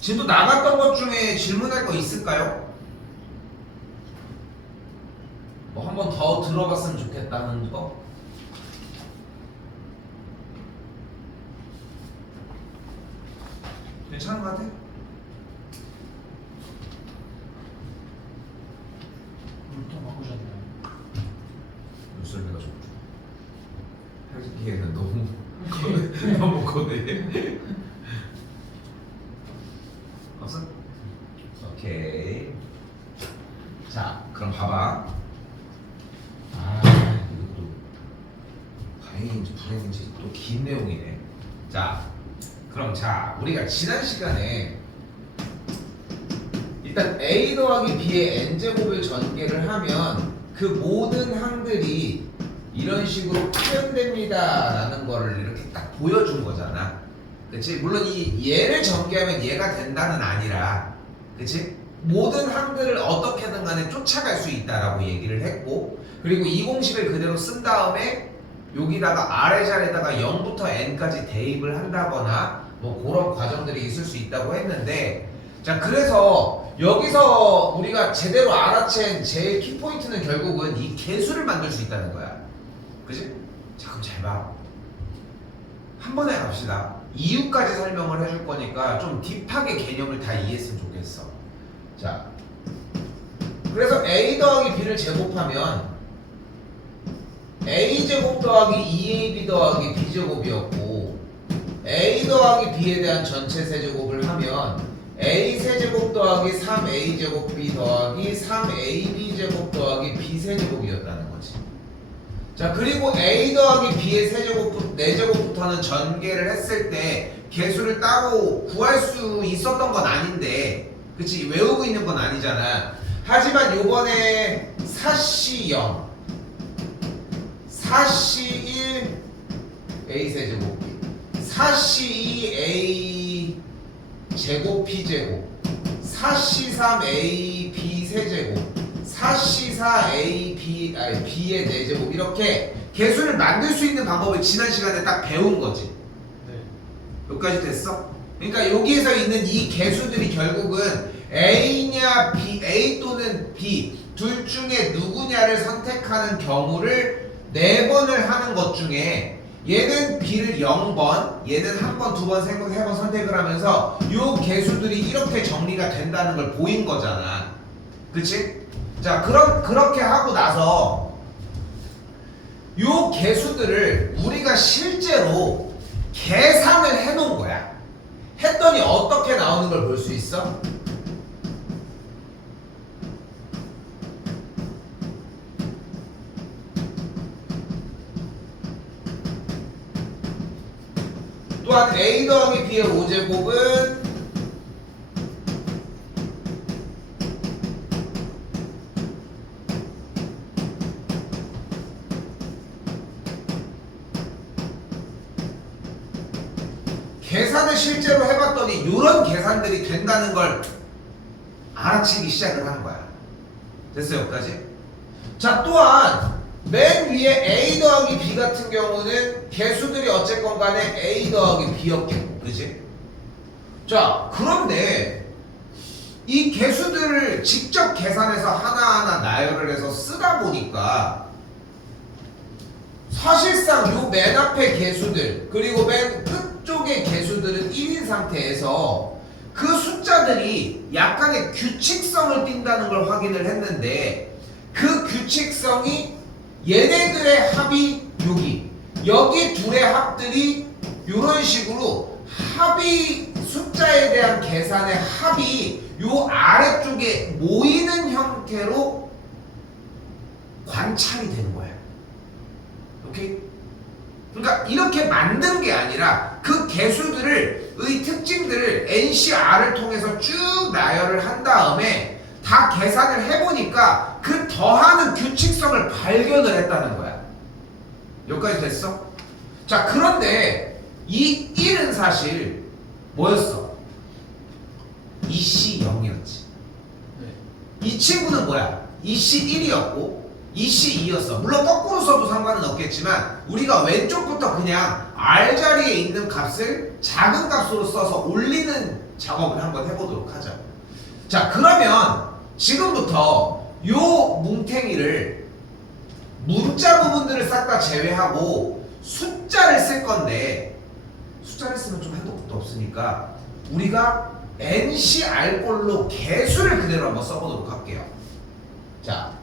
지금 또 나갔던 것 중에 질문할 거 있을까요? 뭐 한 번 더 들어봤으면 좋겠다는 거? 괜찮은 것 같아? 또 바꾸셨나요? 눈썰미가 좋죠. 하기에는 너무 너무 거네. 없어? 오케이. 자, 그럼 봐봐. 아, 이것도 다행인지 불행인지 또 긴 내용이네. 자, 그럼 우리가 지난 시간에 일단 a 더하기 b의 n제곱을 전개를 하면 그 모든 항들이 이런 식으로 표현됩니다 라는 거를 이렇게 딱 보여준 거잖아. 그치? 물론 이 얘를 전개하면 얘가 된다는 아니라, 그치? 모든 항들을 어떻게든 간에 쫓아갈 수 있다라고 얘기를 했고, 그리고 이 공식을 그대로 쓴 다음에 여기다가 아래 자리에다가 0부터 n까지 대입을 한다거나 뭐 그런 과정들이 있을 수 있다고 했는데, 자, 그래서 여기서 우리가 제대로 알아챈 제일 키포인트는 결국은 이 개수를 만들 수 있다는 거야. 그치? 자, 그럼 잘 봐. 한 번에 갑시다. 이유까지 설명을 해줄 거니까 좀 딥하게 개념을 다 이해했으면 좋겠어. 자, 그래서 a 더하기 b를 제곱하면 a제곱 더하기 2ab 더하기 b제곱이었고, a 더하기 b에 대한 전체 세제곱을 하면 a 세제곱 더하기 3a제곱 b 더하기 3ab 제곱 더하기 b 세제곱이었다는 거지. 자, 그리고 a 더하기 b의 세제곱, 4제곱부터는 전개를 했을 때 개수를 따로 구할 수 있었던 건 아닌데, 그치? 외우고 있는 건 아니잖아. 하지만 요번에 4c 0, 4c 1 a 세제곱, 4c 2 a 제곱 b제곱, 4c 3 a b 세제곱, 4c 4 a b b의 4제곱, 이렇게 개수를 만들 수 있는 방법을 지난 시간에 딱 배운 거지. 네. 여기까지 됐어? 그러니까 여기에서 있는 이 개수들이 결국은 A냐 B, A 또는 B 둘 중에 누구냐를 선택하는 경우를 4번을 하는 것 중에 얘는 B를 0번, 얘는 1번, 2번, 3번 선택을 하면서 이 개수들이 이렇게 정리가 된다는 걸 보인 거잖아. 그치? 자, 그렇게 하고 나서 이 개수들을 우리가 실제로 계산을 해 놓은 거야. 했더니 어떻게 나오는 걸 볼 수 있어? 또한 a 더하기 b의 5제곱은 계산을 실제로 해봤더니 이런 계산들이 된다는 걸 알아채기 시작을 하는 거야. 됐어요, 여기까지? 자, 또한 맨 위에 a 더하기 b 같은 경우는 개수들이 어쨌건 간에 a 더하기 b였겠고, 그치? 자, 그런데 이 개수들을 직접 계산해서 하나하나 나열을 해서 쓰다 보니까 사실상 요 맨 앞에 개수들 그리고 맨 끝쪽의 개수들은 1인 상태에서 그 숫자들이 약간의 규칙성을 띈다는 걸 확인을 했는데, 그 규칙성이 얘네들의 합이 여기 둘의 합들이 이런 식으로 합이 숫자에 대한 계산의 합이 요 아래쪽에 모이는 형태로 관찰이 되는 거야. 오케이? 그러니까 이렇게 만든 게 아니라 그 개수들을 의 특징들을 NCR을 통해서 쭉 나열을 한 다음에 다 계산을 해보니까 그 더하는 규칙성을 발견을 했다는 거야. 여기까지 됐어? 자, 그런데 이 1은 사실 뭐였어? 2C 0이었지. 네. 이 친구는 뭐야? 2C 1이었고 2C 2였어. 물론 거꾸로 써도 상관은 없겠지만 우리가 왼쪽부터 그냥 R 자리에 있는 값을 작은 값으로 써서 올리는 작업을 한번 해보도록 하자. 자, 그러면 지금부터 요 뭉탱이를 문자 부분들을 싹 다 제외하고 숫자를 쓸 건데, 숫자를 쓰면 좀 한도 끝도 없으니까 우리가 NCR꼴로 개수를 그대로 한번 써보도록 할게요. 자,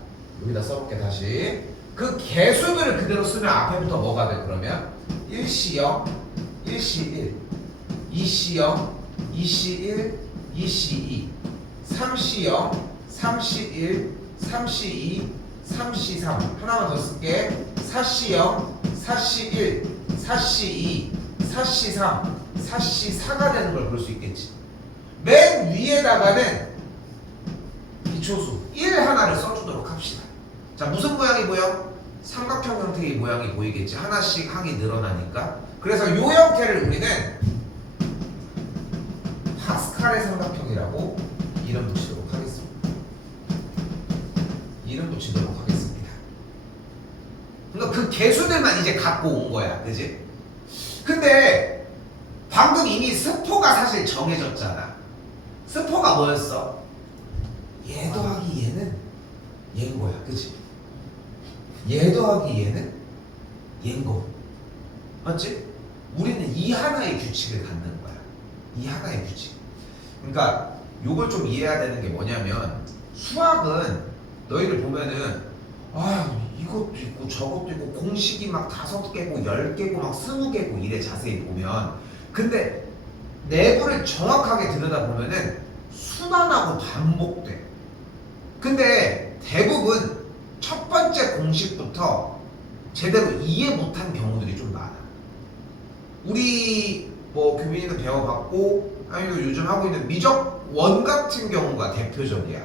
여기다 써볼게. 다시 그 개수들을 그대로 쓰면 앞에부터 뭐가 돼? 그러면 1C0, 1C1, 2C0, 2C1, 2C2, 3C0, 3C1, 3C2, 3C3. 하나만 더 쓸게. 4C0, 4C1, 4C2, 4C3, 4C4가 되는 걸 볼 수 있겠지. 맨 위에다가는 기초수 1 하나를 써주도록 합시다. 자, 무슨 모양이 보여? 삼각형 형태의 모양이 보이겠지. 하나씩 항이 늘어나니까. 그래서 요 형태를 우리는 파스칼의 삼각형이라고 이름 붙이도록 하겠습니다. 이름 붙이도록 하겠습니다. 그러니까 그 개수들만 이제 갖고 온 거야. 그지? 근데 방금 이미 스포가 사실 정해졌잖아. 스포가 뭐였어? 얘 더하기 얘는 얘인 거야. 그치? 얘 더하기 얘는 얘인 거. 맞지? 우리는 이 하나의 규칙을 갖는 거야. 이 하나의 규칙. 그러니까 요걸 좀 이해해야 되는 게 뭐냐면, 수학은 너희들 보면은 이것도 있고 저것도 있고 공식이 막 5개고 10개고 막 20개고 이래 자세히 보면, 근데 내부를 정확하게 들여다보면은 순환하고 반복돼. 근데 대부분 첫 번째 공식부터 제대로 이해 못한 경우들이 좀 많아. 우리 뭐 교민이는 배워봤고, 아니면 요즘 하고 있는 미적 원 같은 경우가 대표적이야.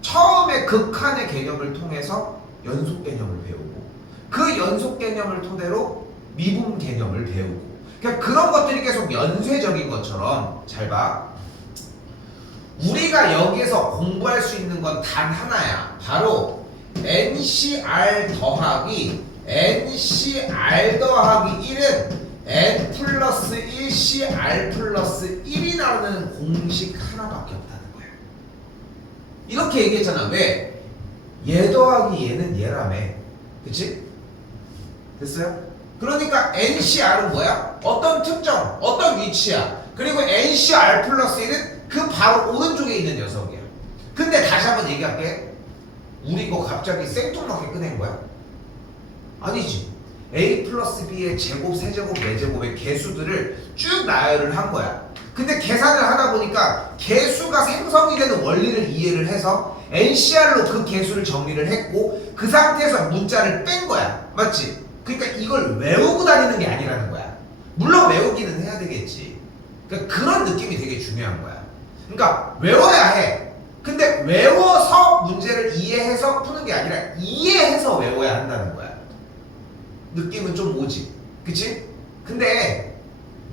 처음에 극한의 개념을 통해서 연속 개념을 배우고, 그 연속 개념을 토대로 미분 개념을 배우고, 그러니까 그런 것들이 계속 연쇄적인 것처럼. 잘 봐. 우리가 여기에서 공부할 수 있는 건 단 하나야. 바로 NCR 더하기 NCR 더하기 1은 N 플러스 1CR 플러스 1이라는 공식 하나밖에 없다는 거야. 이렇게 얘기했잖아. 왜? 얘 더하기 얘는 얘라며. 그치? 됐어요? 그러니까 NCR은 뭐야? 어떤 특정, 어떤 위치야. 그리고 NCR 플러스 1은 그 바로 오른쪽에 있는 녀석이야. 근데 다시 한번 얘기할게. 우리 이거 갑자기 생뚱맞게 꺼낸 거야? 아니지. A 플러스 B의 제곱, 세제곱, 네제곱의 개수들을 쭉 나열을 한 거야. 근데 계산을 하다 보니까 개수가 생성이 되는 원리를 이해를 해서 NCR로 그 개수를 정리를 했고, 그 상태에서 문자를 뺀 거야. 맞지? 그러니까 이걸 외우고 다니는 게 아니라는 거야. 물론 외우기는 해야 되겠지. 그러니까 그런 느낌이 되게 중요한 거야. 그러니까 외워야 해. 근데 외워서 문제를 이해해서 푸는 게 아니라 이해해서 외워야 한다는 거야. 느낌은 좀 오지. 그치? 근데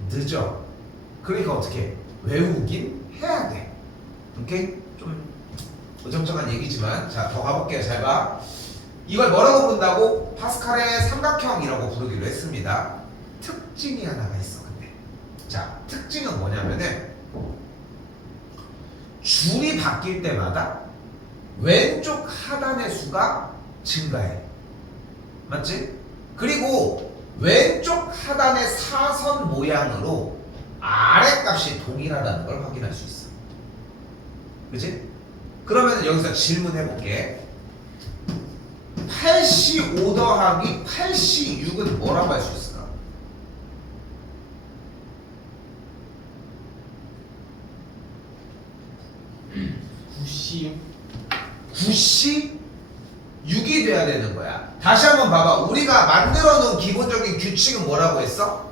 늦어. 그러니까 어떻게? 외우긴 해야 돼. 오케이? 좀 어정쩡한 얘기지만, 자, 더 가볼게요. 잘 봐. 이걸 뭐라고 부른다고? 파스칼의 삼각형이라고 부르기로 했습니다. 특징이 하나가 있어. 근데 자, 특징은 뭐냐면은 줄이 바뀔 때마다 왼쪽 하단의 수가 증가해. 맞지? 그리고 왼쪽 하단의 사선 모양으로 아래 값이 동일하다는 걸 확인할 수 있어. 그치? 그러면 여기서 질문해볼게. 8C5 더하기 8C6은 뭐라고 할 수 있을까? 9C6이 돼야 되는 거야. 다시 한번 봐봐. 우리가 만들어 놓은 기본적인 규칙은 뭐라고 했어?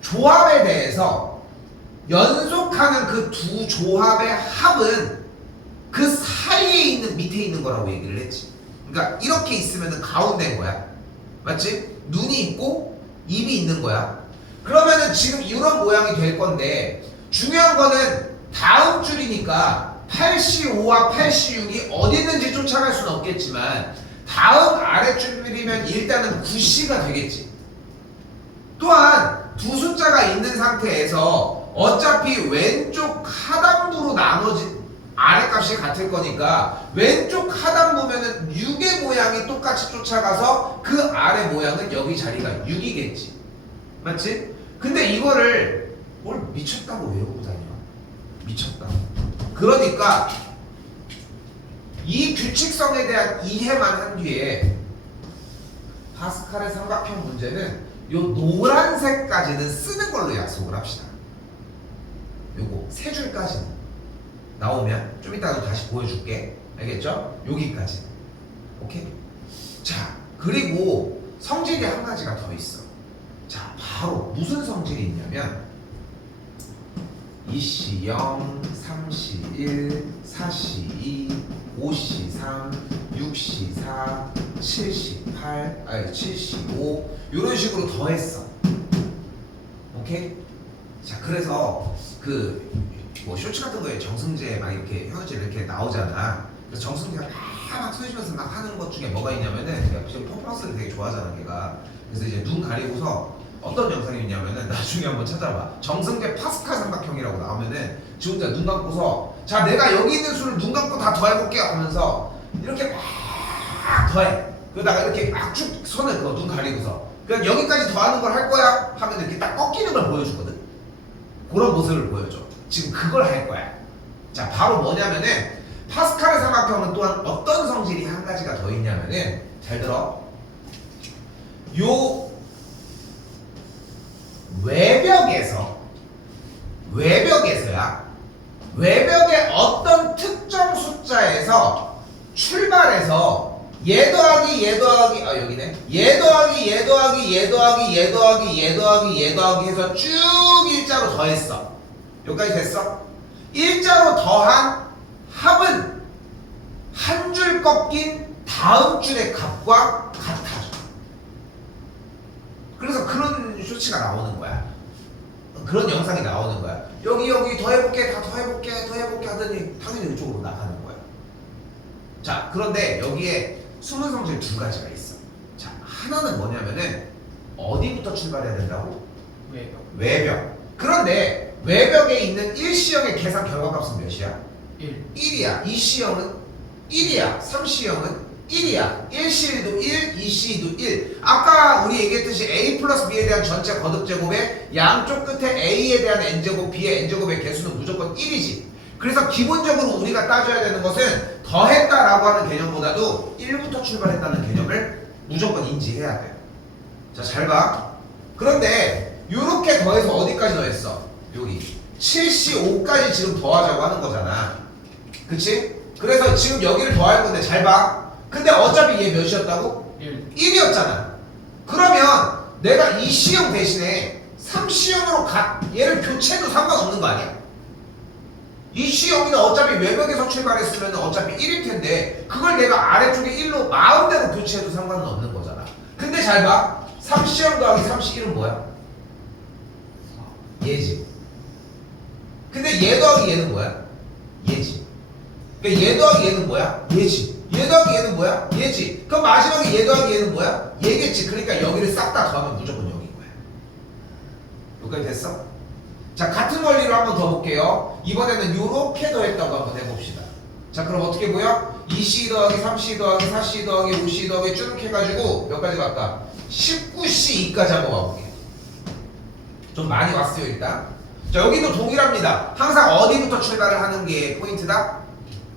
조합에 대해서 연속하는 그 두 조합의 합은 그 사이에 있는, 밑에 있는 거라고 얘기를 했지. 그러니까 이렇게 있으면 가운데인 거야. 맞지? 눈이 있고 입이 있는 거야. 그러면은 지금 이런 모양이 될 건데, 중요한 거는 다음 줄이니까 8C5와 8C6이 어디 있는지 쫓아갈 수는 없겠지만 다음 아래줄이면 일단은 9C가 되겠지. 또한 두 숫자가 있는 상태에서 어차피 왼쪽 하단부로 나눠진 아래값이 같을 거니까 왼쪽 하단부면은 6의 모양이 똑같이 쫓아가서 그 아래 모양은 여기 자리가 6이겠지. 맞지? 근데 이거를 뭘 미쳤다고 외우고 다녀. 미쳤다. 그러니까 이 규칙성에 대한 이해만 한 뒤에 파스칼의 삼각형 문제는 요 노란색까지는 쓰는 걸로 약속을 합시다. 요거 세 줄까지는 나오면 좀 이따가 다시 보여줄게. 알겠죠? 여기까지. 오케이? 자, 그리고 성질이 한 가지가 더 있어. 자, 바로 무슨 성질이 있냐면 2C 0, 3C 1, 4C 2, 5C 3, 6C 4, 7C 8, 아니 7C 5 이런 식으로 더했어. 오케이? 자, 그래서 그 뭐 쇼츠 같은 거에 정승재 막 이렇게 현우질 이렇게 나오잖아. 그래서 정승재가 막 서주면서 막 하는 것 중에 뭐가 있냐면은 걔가 지금 퍼포먼스를 되게 좋아하잖아 걔가. 그래서 이제 눈 가리고서 어떤 영상이 있냐면은 나중에 한번 찾아봐. 정승재 파스칼 삼각형이라고 나오면은 지 혼자 눈 감고서 자 내가 여기 있는 수를 눈 감고 다 더해볼게요 하면서 이렇게 막 더해. 그러다가 이렇게 막 쭉 손을 그어 눈 가리고서 그냥 여기까지 더하는 걸 할 거야 하면 이렇게 딱 꺾이는 걸 보여주거든. 그런 모습을 보여줘. 지금 그걸 할 거야. 자, 바로 뭐냐면은 파스칼의 삼각형은 또한 어떤 성질이 한 가지가 더 있냐면은 잘 들어. 요 외벽에서야 외벽의 어떤 특정 숫자에서 출발해서 얘 더하기 여기네. 얘 더하기 해서 쭉 일자로 더했어. 여기까지 됐어? 일자로 더한 합은 한 줄 꺾인 다음 줄의 값과 같아져. 그래서 그런 쇼츠가 나오는 거야. 그런 영상이 나오는 거야. 여기 더해볼게 더해볼게 하더니 당연히 이쪽으로 나가는 거야. 자, 그런데 여기에 숨은 성질 두 가지가 있어. 자, 하나는 뭐냐면은 어디부터 출발해야 된다고? 외벽. 그런데 외벽에 있는 1C형의 계산 결과값은 몇이야? 1이야. 2C형은 1이야. 3C형은 1이야. 1C1도 1, 2C2도 1. 아까 우리 얘기했듯이 A 플러스 B에 대한 전체 거듭제곱에 양쪽 끝에 A에 대한 N제곱, B의 N제곱의 개수는 무조건 1이지. 그래서 기본적으로 우리가 따져야 되는 것은 더했다라고 하는 개념보다도 1부터 출발했다는 개념을 무조건 인지해야 돼. 자, 잘 봐. 그런데 이렇게 더해서 어디까지 더했어? 여기 7C5까지 지금 더하자고 하는 거잖아. 그치? 그래서 지금 여기를 더할 건데 잘 봐. 근데 어차피 얘 몇이었다고? 1이었잖아. 그러면 내가 2C형 대신에 3C형으로 얘를 교체해도 상관없는 거 아니야? 2C형이는 어차피 외벽에서 출발했으면 어차피 1일 텐데 그걸 내가 아래쪽에 1로 마음대로 교체해도 상관은 없는 거잖아. 근데 잘 봐. 3C형 더하기 3C1은 뭐야? 얘지. 근데 얘 더하기 얘는 뭐야? 얘지. 그러니까 얘 더하기 얘는 뭐야? 얘지. 얘 더하기 얘는 뭐야? 얘지. 그럼 마지막에 얘 더하기 얘는 뭐야? 얘겠지. 그러니까 여기를 싹 다 더하면 무조건 여기인 거야. 여기까지 됐어? 자, 같은 원리로 한번 더 볼게요. 이번에는 요렇게 더했다고 한번 해봅시다. 자, 그럼 어떻게 보여? 2C 더하기 3C 더하기 4C 더하기 5C 더하기 쭉 해가지고 몇 가지 갈까? 19C2까지 한번 와볼게. 좀 많이 왔어요 일단. 자, 여기도 동일합니다. 항상 어디부터 출발을 하는 게 포인트다?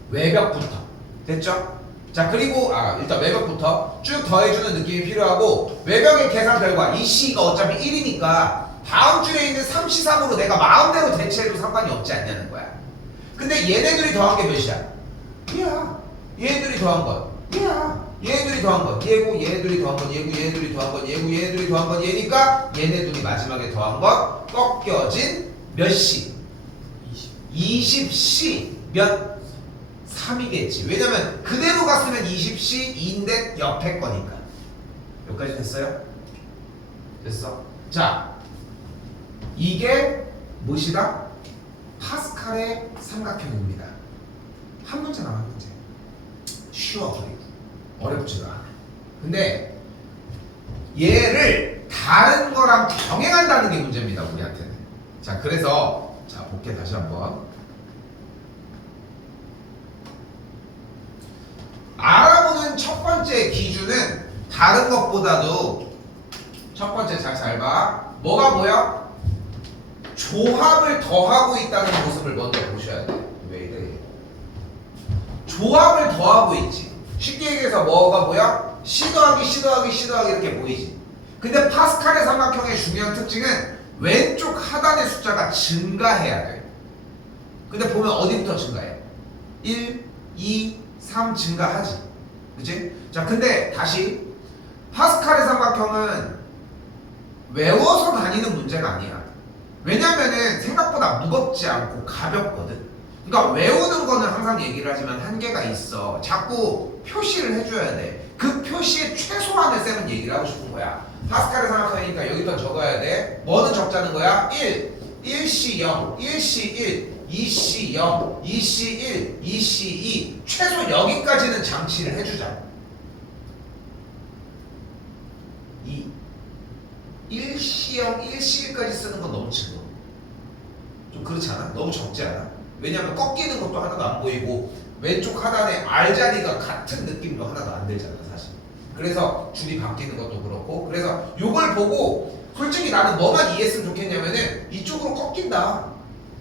외벽부터. 됐죠? 자, 그리고 일단 외벽부터 쭉 더해주는 느낌이 필요하고 외벽의 계산 결과 2C가 어차피 1이니까 다음 줄에 있는 3C3으로 내가 마음대로 대체해도 상관이 없지 않냐는 거야. 근데 얘네들이 더한 게 몇이야? 얘야. 얘들이 더한 건 얘야. 얘들이 더한 건 얘고 얘들이 더한 건 얘고 얘들이 더한 건 얘고 얘들이 더한 건 얘니까 얘네들이 마지막에 더한 건 꺾여진 몇 C? 20C 몇? 3이겠지. 왜냐면 그대로 갔으면 20C2인데 옆에 거니까. 여기까지 됐어요? 됐어? 자, 이게 무엇이다? 파스칼의 삼각형입니다. 한 문제 남았 문제. 쉬워 그래도. 어렵지가 않아. 근데 얘를 다른 거랑 병행한다는 게 문제입니다, 우리한테는. 자, 그래서 자, 볼게 다시 한번. 알아보는 첫 번째 기준은 다른 것보다도 첫 번째 잘 봐. 뭐가 보여? 조합을 더하고 있다는 모습을 먼저 보셔야 돼. 왜 이래? 조합을 더하고 있지. 쉽게 얘기해서 뭐가 보여? C 더하기 C 더하기 C 더하기 이렇게 보이지. 근데 파스칼의 삼각형의 중요한 특징은 왼쪽 하단의 숫자가 증가해야 돼. 근데 보면 어디부터 증가해? 1, 2, 3 증가하지. 그치? 자, 근데 다시 파스칼의 삼각형은 외워서 다니는 문제가 아니야. 왜냐면은 생각보다 무겁지 않고 가볍거든. 그러니까 외우는 거는 항상 얘기를 하지만 한계가 있어. 자꾸 표시를 해줘야 돼. 그 표시의 최소한의 셈은 얘기를 하고 싶은 거야. 파스칼의 삼각형이니까 여기다 적어야 돼. 뭐는 적자는 거야? 1, 1C 0, 1C 1, 2C 0, 2C 1, 2C 2. 최소 여기까지는 장치를 해주자. 2, 1C 0, 1C 1까지 쓰는 건 너무 징거. 좀 그렇지 않아? 너무 적지 않아? 왜냐면 꺾이는 것도 하나도 안 보이고 왼쪽 하단에 R자리가 같은 느낌도 하나도 안 들잖아, 사실. 그래서 줄이 바뀌는 것도 그렇고. 그래서 요걸 보고 솔직히 나는 뭐만 이해했으면 좋겠냐면은 이쪽으로 꺾인다,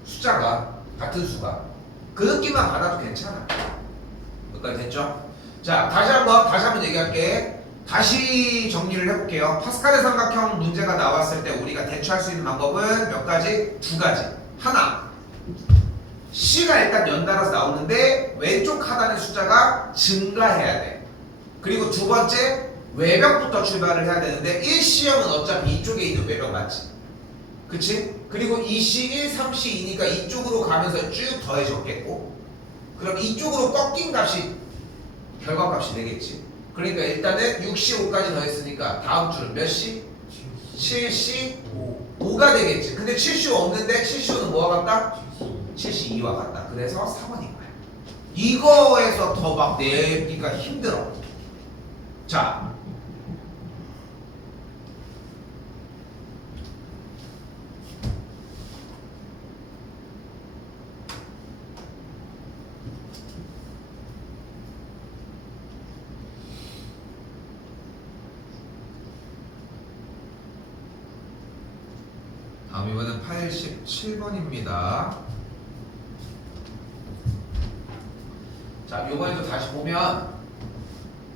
숫자가 같은 수가. 그 느낌만 받아도 괜찮아. 여기까지 됐죠? 자, 다시 한번 얘기할게. 다시 정리를 해볼게요. 파스칼의 삼각형 문제가 나왔을 때 우리가 대처할 수 있는 방법은 몇 가지? 두 가지. 하나, C가 일단 연달아서 나오는데 왼쪽 하단의 숫자가 증가해야 돼. 그리고 두 번째, 외벽부터 출발을 해야 되는데 1C형은 어차피 이쪽에 있는 외벽 맞지? 그치? 그리고 2C 1, 3C 2니까 이쪽으로 가면서 쭉 더해졌겠고, 그럼 이쪽으로 꺾인 값이 결과값이 되겠지. 그러니까 일단은 6C 5까지 더했으니까 다음 줄은 몇 C? 7C 5가 되겠지. 근데 7C 5 없는데 7C 5는 뭐와 같다? 7C 2와 같다. 그래서 4번인 거야. 이거에서 더 막 내기가 힘들어. 자, 다음 이번엔 87번입니다. 자, 이번에도 다시 보면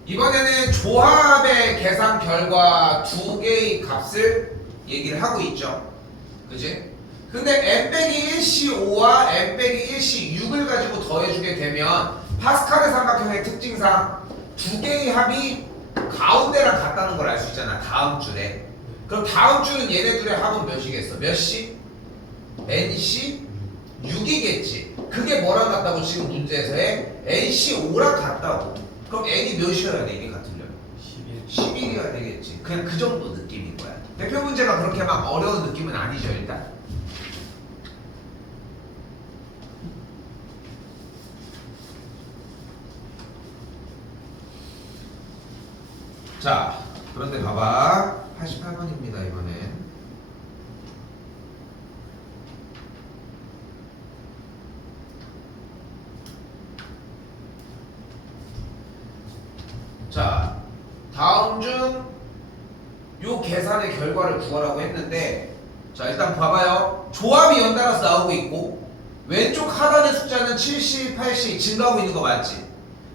이번에는 조합의 계산 결과 두 개의 값을 얘기를 하고 있죠. 그지? 근데 n-1c5와 n-1c6을 가지고 더해주게 되면 파스칼의 삼각형의 특징상 두 개의 합이 가운데랑 같다는 걸 알 수 있잖아, 다음 줄에. 그럼 다음 줄은 얘네 둘의 합은 몇이겠어? 몇 C? NC? 6이겠지. 그게 뭐랑 같다고 지금 문제에서의 NC5랑 같다고. 그럼 N이 몇이어야 돼? 이게 같으려면? 11이어야 되겠지. 그냥 그 정도 느낌인 거야. 대표 문제가 그렇게 막 어려운 느낌은 아니죠, 일단. 자, 그런데 봐봐. 88번입니다, 이번엔. 자, 다음 중 요 계산의 결과를 구하라고 했는데, 자, 일단 봐봐요. 조합이 연달아서 나오고 있고 왼쪽 하단의 숫자는 7C, 8C 증가하고 있는 거 맞지?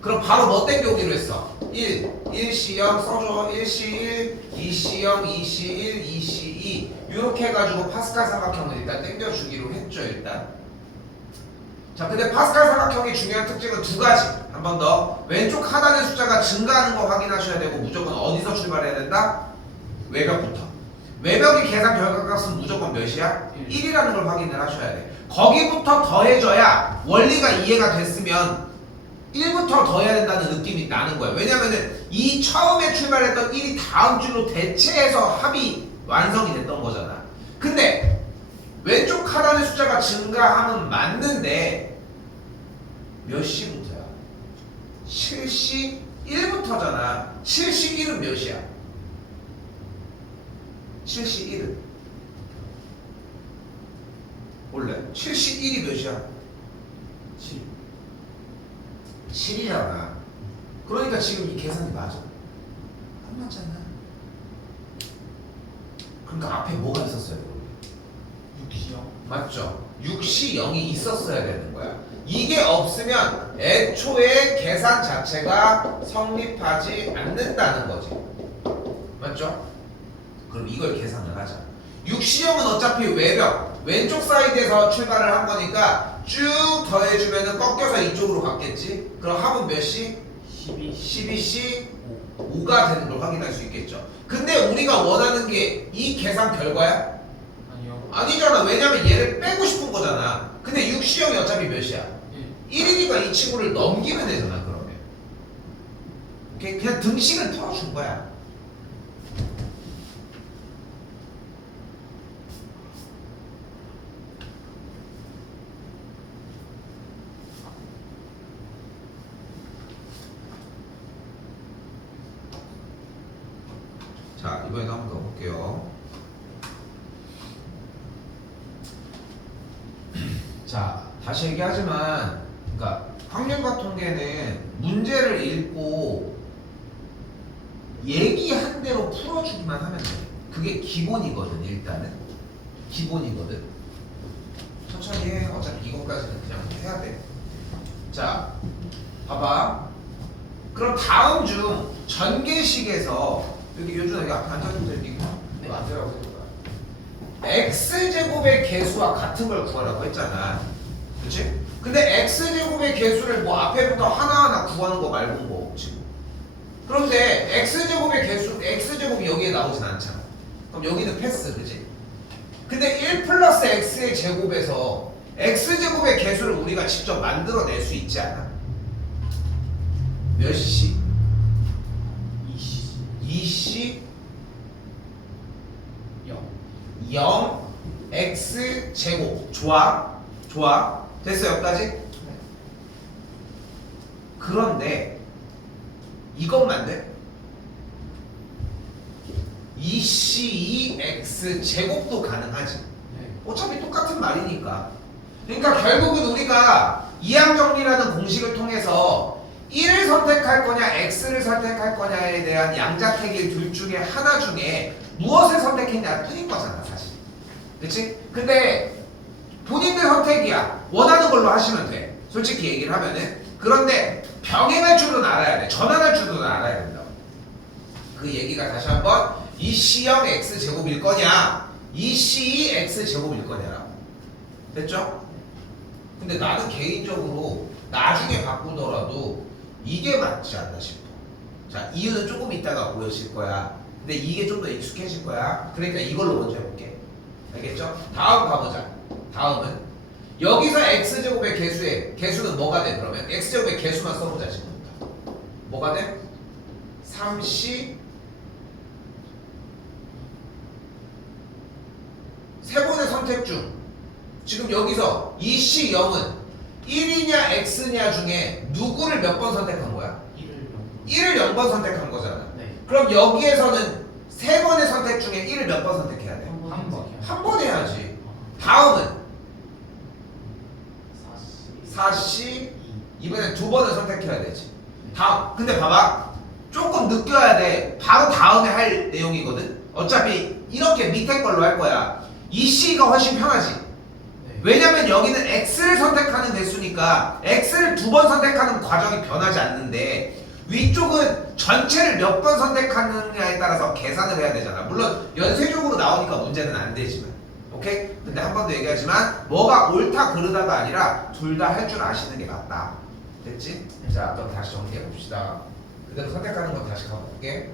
그럼 바로 뭐 땡겨오기로 했어? 1, 1C0 써줘. 1C1, 2C0, 2C1, 2C2 이렇게 해가지고 파스칼 삼각형을 일단 땡겨주기로 했죠, 일단. 자, 근데 파스칼 삼각형의 중요한 특징은 두 가지. 한 번 더. 왼쪽 하단의 숫자가 증가하는 거 확인하셔야 되고, 무조건 어디서 출발해야 된다? 외벽부터. 외벽의 계산 결과값은 무조건 몇이야? 1이라는 걸 확인을 하셔야 돼. 거기부터 더해줘야 원리가 이해가 됐으면 1부터 더해야 된다는 느낌이 나는 거야. 왜냐면은 이 처음에 출발했던 1이 다음 줄로 대체해서 합이 완성이 됐던 거잖아. 근데 왼쪽 하단의 숫자가 증가하면 맞는데 몇 C부터야? 7C 1부터잖아. 71은 몇이야? 71은 원래 71이 몇이야? 7. 7이잖아. 그러니까 지금 이 계산이 맞아. 안 맞잖아. 그러니까 앞에 뭐가 있었어야 돼? 6이요. 맞죠? 6시 0이 있었어야 되는 거야. 이게 없으면 애초에 계산 자체가 성립하지 않는다는 거지. 맞죠? 그럼 이걸 계산을 하자. 6시 0은 어차피 외벽 왼쪽 사이드에서 출발을 한 거니까 쭉 더해주면은 꺾여서 이쪽으로 갔겠지? 그럼 합은 몇 시? 12. 12시 5가 되는 걸 확인할 수 있겠죠. 근데 우리가 원하는 게 이 계산 결과야? 아니요. 아니잖아. 왜냐면 얘를 빼고 싶은 거잖아. 근데 6시형이 어차피 몇이야? 1. 1이니까 이 친구를 넘기면 되잖아. 그러면 오케이? 그냥 등식을 풀어준 거야. 자, 이번에도 한번 더 볼게요. 자, 다시 얘기하지만, 그러니까 확률과 통계는 문제를 읽고 얘기한 대로 풀어주기만 하면 돼. 그게 기본이거든. 일단은 기본이거든. 천천히 해. 어차피 이것까지는 그냥 해야 돼. 자, 봐봐. 그럼 다음 중 전개식에서 여기 요즘 여기 앞에 앉아도 되니까 네, 앉으라고 해줄 거야. x제곱의 개수와 같은 걸 구하라고 했잖아. 그치? 근데 x제곱의 개수를 뭐 앞에부터 하나하나 구하는 거 말고는 뭐 없지. 그런데 x제곱의 개수, x제곱이 여기에 나오진 않잖아. 그럼 여기는 패스, 그치? 근데 1 플러스 x의 제곱에서 x제곱의 개수를 우리가 직접 만들어낼 수 있지 않아? 몇 시? 2시 0. 0 x 제곱. 좋아 됐어 여기까지? 그런데 이것만 돼? 2c 2x 제곱도 가능하지. 네. 어차피 똑같은 말이니까. 그러니까 결국은 우리가 이항정리라는 공식을 통해서 1을 선택할 거냐 x를 선택할 거냐에 대한 양자택일 둘 중에 하나 중에 무엇을 선택했냐 뿐인 거잖아 사실. 그치? 근데 본인들 선택이야. 원하는 걸로 하시면 돼. 솔직히 얘기를 하면은. 그런데 병행할 줄은 알아야 돼. 전환할 줄은 알아야 된다고. 그 얘기가 다시 한번 2c형 x제곱일 거냐 2c x제곱일 거냐라고. 됐죠? 근데 나는 개인적으로 나중에 바꾸더라도 이게 맞지 않나 싶어. 자, 이유는 조금 이따가 보여질 거야. 근데 이게 좀 더 익숙해질 거야. 그러니까 이걸로 먼저 해볼게. 알겠죠? 다음 가보자. 다음은 여기서 x제곱의 개수는 뭐가 돼? 그러면 x제곱의 개수만 써보자 지금부터. 뭐가 돼? 3c 세 번의 선택 중 지금 여기서 2c 0은 1이냐 x냐 중에 누구를 몇 번 선택한 거야? 1을 0. 1을 0번 선택한 거잖아. 네. 그럼 여기에서는 세 번의 선택 중에 1을 몇 번 선택해야 돼? 한 번. 한 번 해야지. 다음은 4C. 4c 이번엔 두 번을 선택해야 되지. 다음. 근데 봐봐. 조금 느껴야 돼. 바로 다음에 할 내용이거든. 어차피 이렇게 밑에 걸로 할 거야. 2c가 훨씬 편하지. 네. 왜냐면 여기는 x를 선택하는 개수니까 x를 두 번 선택하는 과정이 변하지 않는데 위쪽은 전체를 몇 번 선택하느냐에 따라서 계산을 해야 되잖아. 물론 연쇄적으로 나오니까 문제는 안 되지만. 오케이? 근데 한 번 더 얘기하지만 뭐가 옳다 그르다가 아니라 둘 다 할 줄 아시는 게 맞다. 됐지? 자, 그럼 다시 정리해 봅시다. 그대로 선택하는 건 다시 가볼게.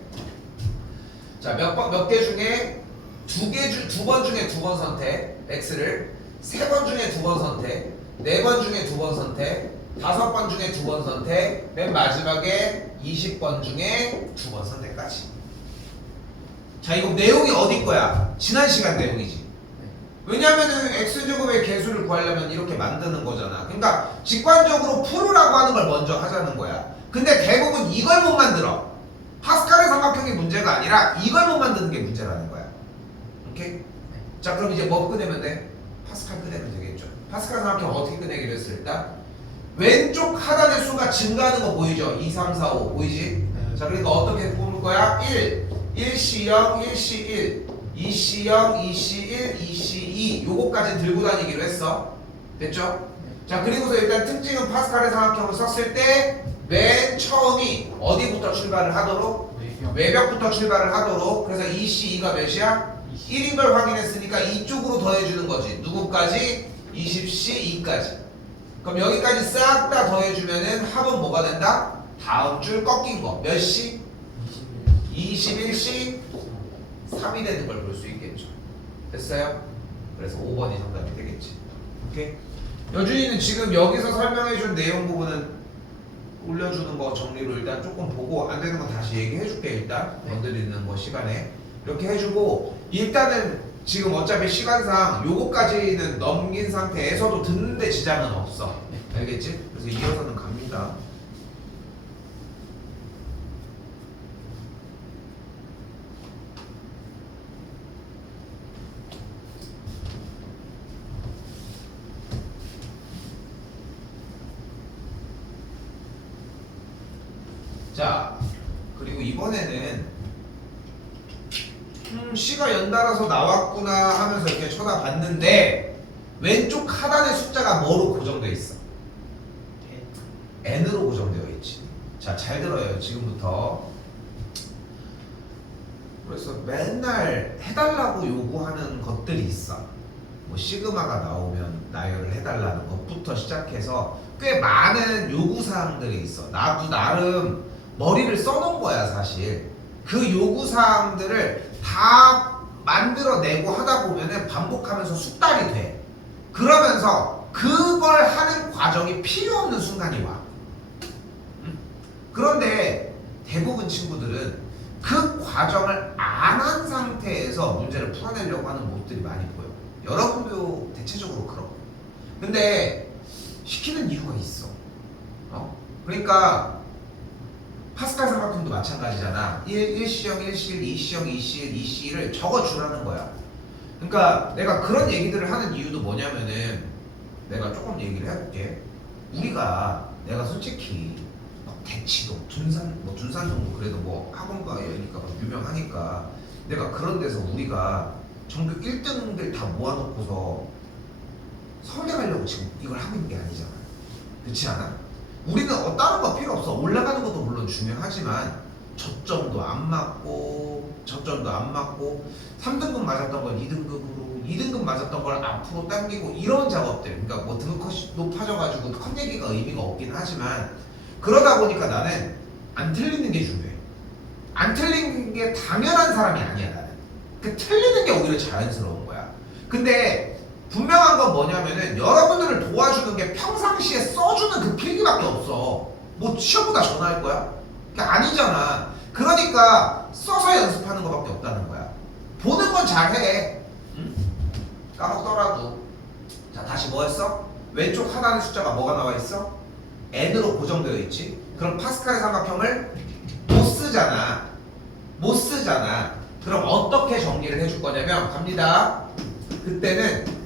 자, 몇 개 중에 두 번 중에 두 번 선택 x를, 세 번 중에 두 번 선택, 네 번 중에 두 번 선택, 5번 중에 두 번 선택, 맨 마지막에 20번 중에 두 번 선택까지. 자, 이거 내용이 어디 거야? 지난 시간 내용이지. 왜냐면은 x제곱의 개수를 구하려면 이렇게 만드는 거잖아. 그러니까 직관적으로 풀으라고 하는 걸 먼저 하자는 거야. 근데 대부분 이걸 못 만들어. 파스칼의 삼각형이 문제가 아니라 이걸 못 만드는 게 문제라는 거야. 오케이? 자, 그럼 이제 뭐 꺼내면 돼? 파스칼 꺼내면 되겠죠. 파스칼 삼각형 어떻게 꺼내기로 했어? 일단 왼쪽 하단의 수가 증가하는 거 보이죠? 2, 3, 4, 5 보이지? 네. 자, 그러니까 어떻게 뽑을 거야? 1, 1C0, 1C1, 2C0, 2C1, 2C2 요거까지 들고 다니기로 했어. 됐죠? 자, 그리고서 일단 특징은 파스칼의 삼각형을 썼을 때 맨 처음이 어디부터 출발을 하도록? 외벽부터 출발을 하도록. 그래서 2C2가 몇이야? 1인 걸 확인했으니까 이쪽으로 더해주는 거지. 누구까지? 20C2까지. 그럼 여기까지 싹 다 더해주면은 합은 뭐가 된다? 다음 줄 꺾인 거. 몇 C? 21C 3이 되는 걸 볼 수 있겠죠. 됐어요? 그래서 5번이 정답이 되겠지. 오케이? 여준이는 지금 여기서 설명해준 내용 부분은 올려주는 거 정리로 일단 조금 보고 안 되는 건 다시 얘기해줄게. 일단 건드리는 거 시간에 이렇게 해주고 일단은 지금 어차피 시간상 요거까지는 넘긴 상태에서도 듣는데 지장은 없어. 알겠지? 그래서 이어서는 갑니다. 자, 그리고 이번에는 C가 연달아서 나왔구나 하면서 이렇게 쳐다봤는데 왼쪽 하단의 숫자가 뭐로 고정되어 있어? N으로 고정되어 있지. 자, 잘 들어요. 지금부터. 그래서 맨날 해달라고 요구하는 것들이 있어. 뭐 시그마가 나오면 나열을 해달라는 것부터 시작해서 꽤 많은 요구사항들이 있어. 나도 나름 머리를 써놓은 거야 사실. 그 요구사항들을 다 만들어내고 하다 보면은 반복하면서 숙달이 돼. 그러면서 그걸 하는 과정이 필요 없는 순간이 와. 그런데 대부분 친구들은 그 과정을 안 한 상태에서 문제를 풀어내려고 하는 모습들이 많이 보여. 여러분도 대체적으로 그렇고. 근데 시키는 이유가 있어. 그러니까 파스칼 삼각형도 마찬가지잖아. 1C형, 1C1, 2C형, 2C1, 2C를 적어주라는 거야. 그러니까 내가 그런 얘기들을 하는 이유도 뭐냐면은 내가 조금 얘기를 해볼게. 내가 솔직히 대치도, 둔산 정도 그래도 뭐 학원가니까 유명하니까 내가 그런 데서 우리가 전교 1등들 다 모아놓고서 서울대 가려고 지금 이걸 하고 있는 게 아니잖아. 그렇지 않아? 우리는 다른 거 필요 없어. 올라가는 것도 물론 중요하지만 저점도 안 맞고 3등급 맞았던 걸 2등급으로 2등급 맞았던 걸 앞으로 당기고 이런 작업들. 그러니까 뭐 등급이 높아져가지고 컷 얘기가 의미가 없긴 하지만 그러다 보니까 나는 안 틀리는 게 중요해. 안 틀리는 게 당연한 사람이 아니야 나는. 그 틀리는 게 오히려 자연스러운 거야. 근데 분명한 건 뭐냐면은 여러분들을 도와주는 게 평상시에 써주는 그 필기밖에 없어. 뭐 시험보다 전화할 거야? 그게 아니잖아. 그러니까 써서 연습하는 것밖에 없다는 거야. 보는 건 잘해. 응? 까먹더라도. 자, 다시 뭐 했어? 왼쪽 하단의 숫자가 뭐가 나와 있어? N으로 고정되어 있지. 그럼 파스칼의 삼각형을 못 쓰잖아. 그럼 어떻게 정리를 해줄 거냐면 갑니다. 그때는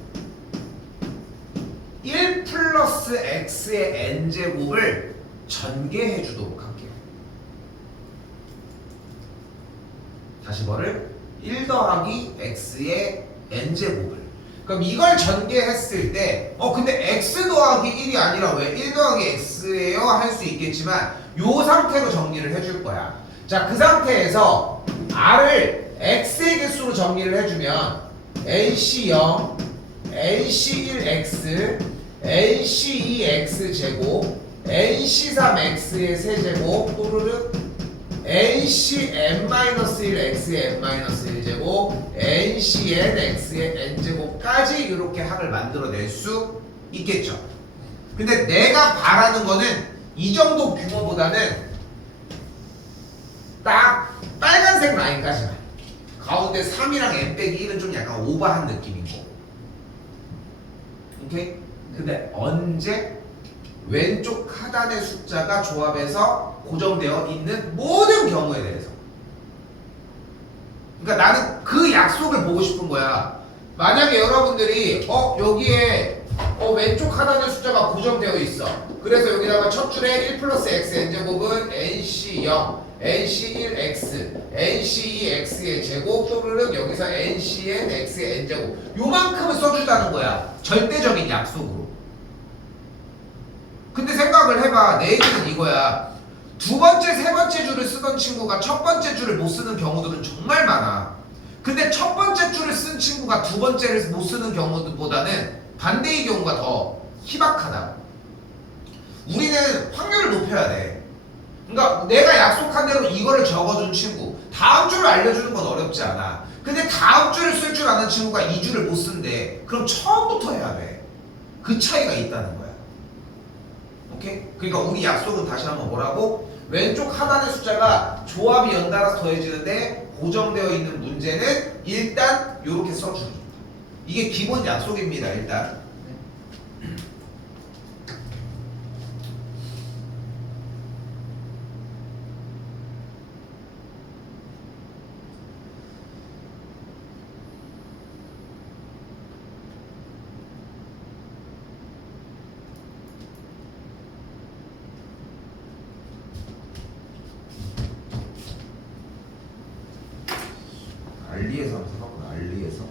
1 플러스 x의 n제곱을 전개해 주도록 할게요. 다시 뭐를? 1 더하기 x의 n제곱을. 그럼 이걸 전개했을 때 근데 x 더하기 1이 아니라 왜 1 더하기 x예요? 할 수 있겠지만 요 상태로 정리를 해줄 거야. 자, 그 상태에서 r을 x의 개수로 정리를 해주면 nc0 nc1x nc2x 제곱 nc3x의 세제곱 또르르 nc-1x의 n-1제곱 ncnx의 n제곱까지 이렇게 합을 만들어낼 수 있겠죠. 근데 내가 바라는 거는 이 정도 규모보다는 딱 빨간색 라인까지만. 가운데 3이랑 n 빼기 1은 좀 약간 오버한 느낌인 거. 오케이? 근데 언제? 왼쪽 하단의 숫자가 조합해서 고정되어 있는 모든 경우에 대해서. 그러니까 나는 그 약속을 보고 싶은 거야. 만약에 여러분들이 여기에 왼쪽 하단의 숫자가 고정되어 있어. 그래서 여기다가 첫 줄에 1 플러스 x n제곱은 nc0, nc1x, nc2x의 제곱 또는 여기서 ncn x의 n제곱 요만큼은 써준다는 거야. 절대적인 약속으로. 근데 생각을 해봐. 내 얘기는 이거야. 두 번째, 세 번째 줄을 쓰던 친구가 첫 번째 줄을 못 쓰는 경우들은 정말 많아. 근데 첫 번째 줄을 쓴 친구가 두 번째를 못 쓰는 경우보다는 반대의 경우가 더 희박하다. 우리는 확률을 높여야 돼. 그러니까 내가 약속한 대로 이거를 적어준 친구 다음 줄을 알려주는 건 어렵지 않아. 근데 다음 줄을 쓸 줄 아는 친구가 이 줄을 못 쓴대. 그럼 처음부터 해야 돼. 그 차이가 있다는 거야. 오케이? 그러니까 우리 약속은 다시 한번 뭐라고? 왼쪽 하단의 숫자가 조합이 연달아서 더해지는데 고정되어 있는 문제는 일단 이렇게 써주기. 이게 기본 약속입니다. 일단 알리에서 한번 사봤구나. 알리에서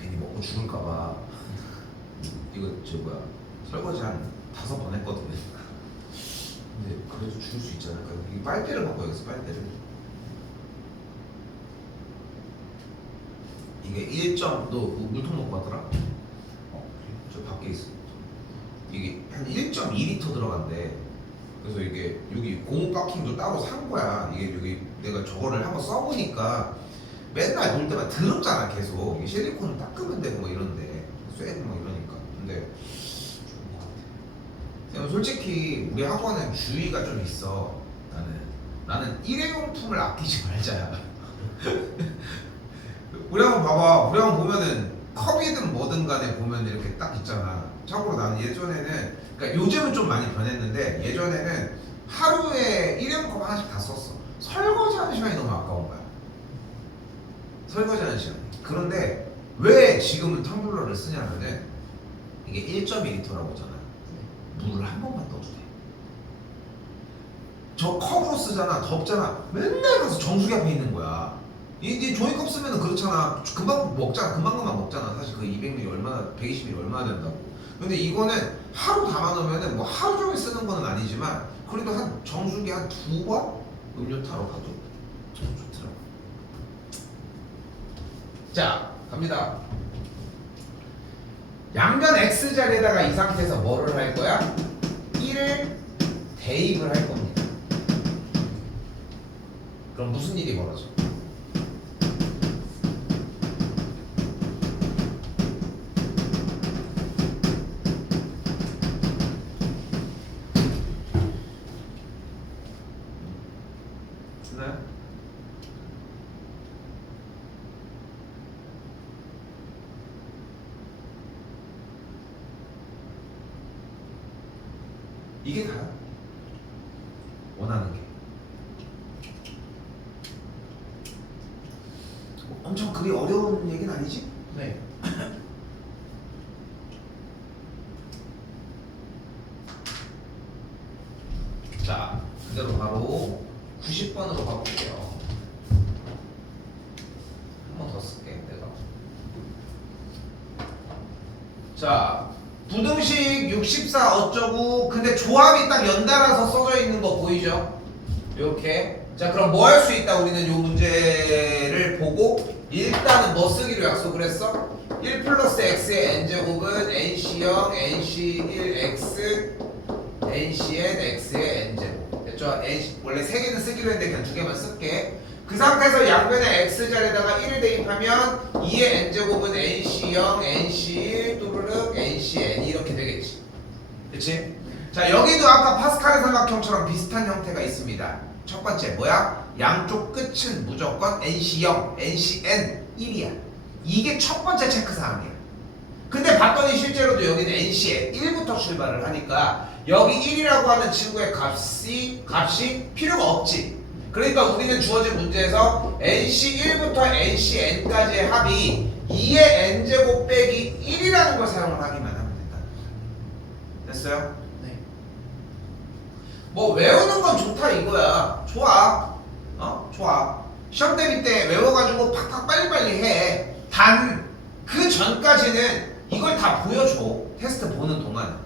괜히 먹고 죽을까봐 이거 저 뭐야 설거지 한 5번 했거든. 근데 그래도 죽을 수 있잖아. 그러니까 이 빨대를 바꿔야겠어. 빨대를. 이게 1점 너 물통 놓고 왔더라? 저 밖에 있어. 이게 한 1.2리터 들어간대. 그래서 이게 여기 고무 바킹도 따로 산 거야. 이게 여기 내가 저거를 한번 써보니까 맨날 놀 때만 더럽잖아. 계속 이게 실리콘을 닦으면 되고 뭐 이런데 쇠고 뭐 이러니까. 근데 좋은 것 같아. 그냥 솔직히 우리 학원은 주의가 좀 있어. 나는 일회용품을 아끼지 말자야. 우리 학원 봐봐. 우리 학원 보면은 컵이든 뭐든 간에 보면 이렇게 딱 있잖아. 참고로 나는 예전에는, 그러니까 요즘은 좀 많이 변했는데 예전에는 하루에 일회용컵 하나씩 다 썼어. 설거지하는 시간이 너무 아까운 거야. 설거지하는 시간이. 그런데 왜 지금은 텀블러를 쓰냐면은 이게 1.2리터라고 하잖아. 물을 한 번만 떠도 돼. 저 컵으로 쓰잖아. 덥잖아. 맨날 가서 정수기 앞에 있는 거야. 이 종이컵 쓰면은 그렇잖아. 금방 먹잖아. 금방 먹잖아. 사실 그 200ml 얼마나, 120ml 얼마나 된다고. 근데 이거는 하루 담아놓으면은 뭐 하루 종일 쓰는 거는 아니지만 그래도 한 정수기 한 2번 음료 타러 가도 참 좋더라고. 자, 갑니다. 양변 x자리에다가 이 상태에서 뭐를 할 거야? 1을 대입을 할 겁니다. 그럼 무슨 일이 벌어져? 이게 다야. 원하는 게. 엄청 그리 어려운 얘기는 아니지? 네. 자, 그대로 바로 90번으로 가볼게요. 한 번 더 쓸게, 내가. 자, 부등식 64 어쩌고, 근데 조합이 딱 연달아서 써져 있는 거 보이죠? 이렇게. 자, 그럼 뭐 할 수 있다? 우리는 이 문제를 보고 일단은 뭐 쓰기로 약속을 했어? 1 플러스 x의 n제곱은 nc0, nc1x, ncn x의 n제곱. 됐죠? 원래 3개는 쓰기로 했는데 그냥 2개만 쓸게. 그 상태에서 양변에 x자리에다가 1을 대입하면 2의 n제곱은 nc0, nc1 또르륵 ncn 이렇게 되겠지. 그치? 자, 여기도 아까 파스칼의 삼각형처럼 비슷한 형태가 있습니다. 첫 번째 뭐야? 양쪽 끝은 무조건 nc0, ncn 1이야. 이게 첫 번째 체크사항이야. 근데 봤더니 실제로도 여기는 NC에 1부터 출발을 하니까 여기 1이라고 하는 친구의 값이 필요가 없지. 그러니까 우리는 주어진 문제에서 NC 1부터 NC n까지의 합이 2의 n제곱 빼기 1이라는 걸 사용을 하기만 하면 된다. 됐어요? 네. 뭐 외우는 건 좋다 이거야. 좋아. 좋아. 시험 대비 때 외워가지고 팍팍 빨리빨리 해. 단 그 전까지는 이걸 다 보여줘. 테스트 보는 동안.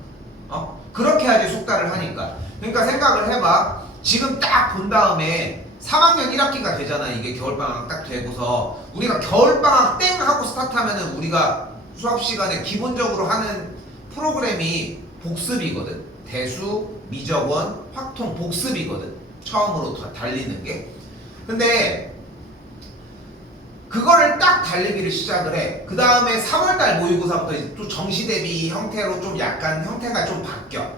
그렇게 해야지 숙달을 하니까. 그러니까 생각을 해봐. 지금 딱 본 다음에 3학년 1학기가 되잖아. 이게 겨울방학 딱 되고서 우리가 겨울방학 땡 하고 스타트하면은 우리가 수업 시간에 기본적으로 하는 프로그램이 복습이거든. 대수, 미적원, 확통 복습이거든. 처음으로 달리는 게. 근데 그거를 딱 달리기를 시작을 해. 그 다음에 3월달 모의고사부터 이제 또 정시 대비 형태로 좀 약간 형태가 좀 바뀌어.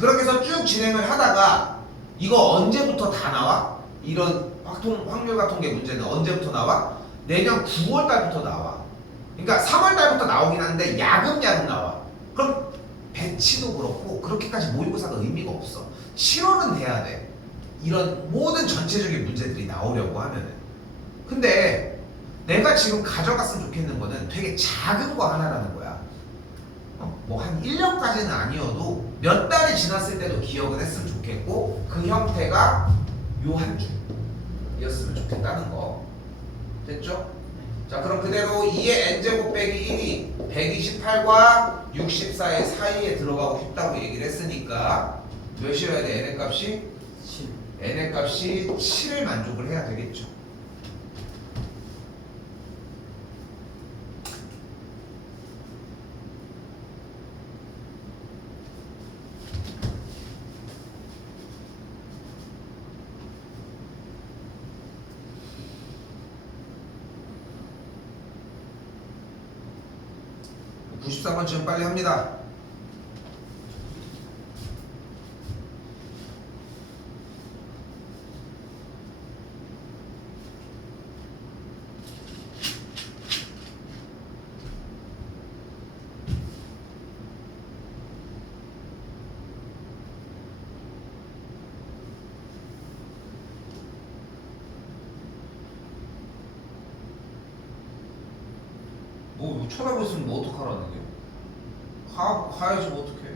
그렇게 해서 쭉 진행을 하다가 이거 언제부터 다 나와? 이런 확률과 통계 문제는 언제부터 나와? 내년 9월달부터 나와. 그러니까 3월달부터 나오긴 하는데 야금야금 나와. 그럼 배치도 그렇고 그렇게까지 모의고사가 의미가 없어. 7월은 돼야 돼. 이런 모든 전체적인 문제들이 나오려고 하면은. 근데 내가 지금 가져갔으면 좋겠는 거는 되게 작은 거 하나라는 거야. 뭐 한 1년까지는 아니어도 몇 달이 지났을 때도 기억을 했으면 좋겠고 그 형태가 요 한 줄이었으면 좋겠다는 거. 됐죠? 자, 그럼 그대로 2의 n제곱 빼기 1이 128과 64의 사이에 들어가고 싶다고 얘기를 했으니까 몇이어야 돼? n의 값이? 7. n의 값이 7을 만족을 해야 되겠죠. 뭐 94번 지금 빨리 합니다. 뭐 쳐다보고 있으면 뭐 어떡하라는 게? 가야지 뭐 어떡해.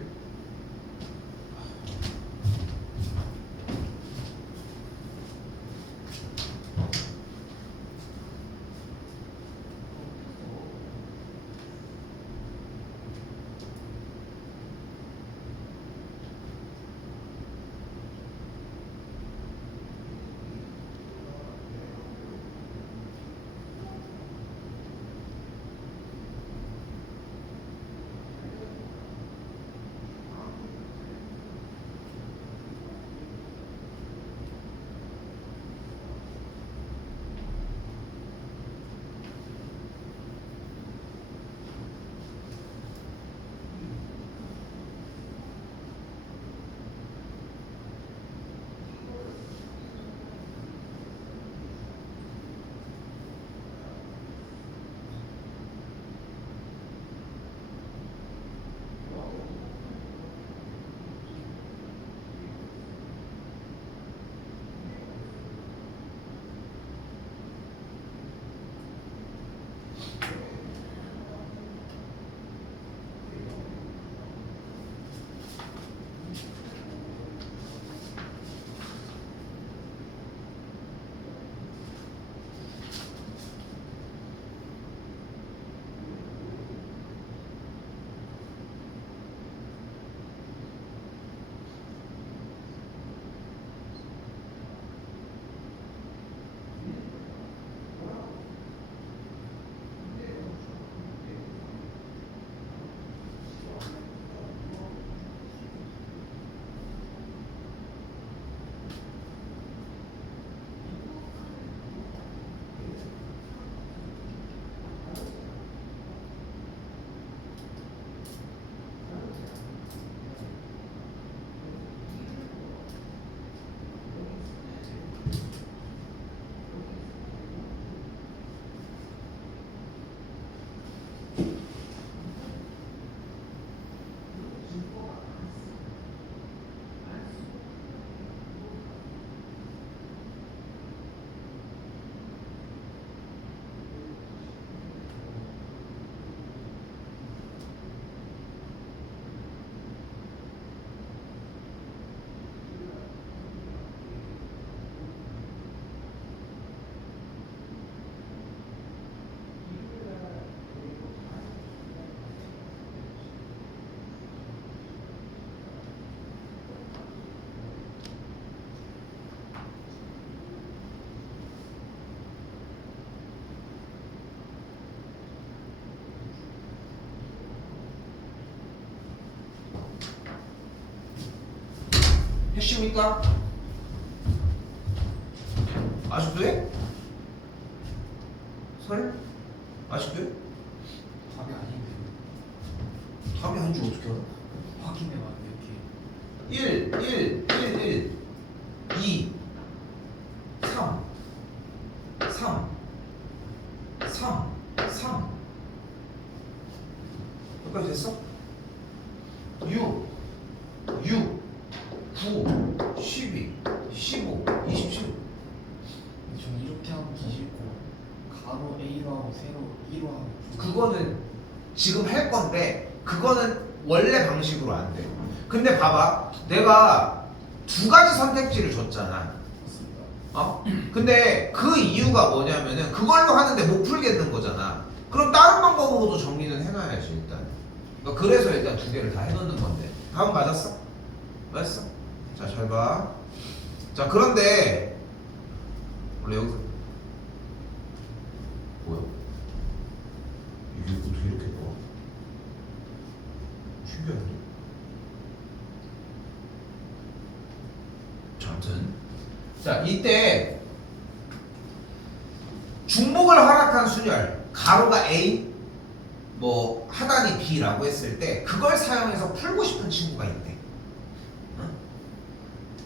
쉽습니까? 아직도 해? 설? 아직도 해? 답이 아닌데 답이 아닌지 어떻게 알아? 확인해봐 이렇게 1, 2, 3, 3 여기까지 됐어? 6, 9, 12, 15, 27 전 이렇게 하고 뒤집고 가로 A로 하고 세로 1로 하고 그거는 지금 할 건데 그거는 원래 방식으로 안 돼. 근데 봐봐, 내가 두 가지 선택지를 줬잖아. 맞습니다. 어? 근데 그 이유가 뭐냐면은 그걸로 하는데 못 풀겠는 거잖아. 그럼 다른 방법으로도 정리는 해놔야지 일단. 그러니까 그래서 일단 두 개를 다 해놓는 건데. 답은 맞았어? 맞았어? 자, 잘 봐. 자, 그런데 원래 여기서 뭐야? 이게 어떻게 이렇게 나와? 신기한데? 자, 아무튼 자, 이때 중복을 허락한 순열 가로가 A 뭐 하단이 B라고 했을 때 그걸 사용해서 풀고 싶은 친구가 있대. 응?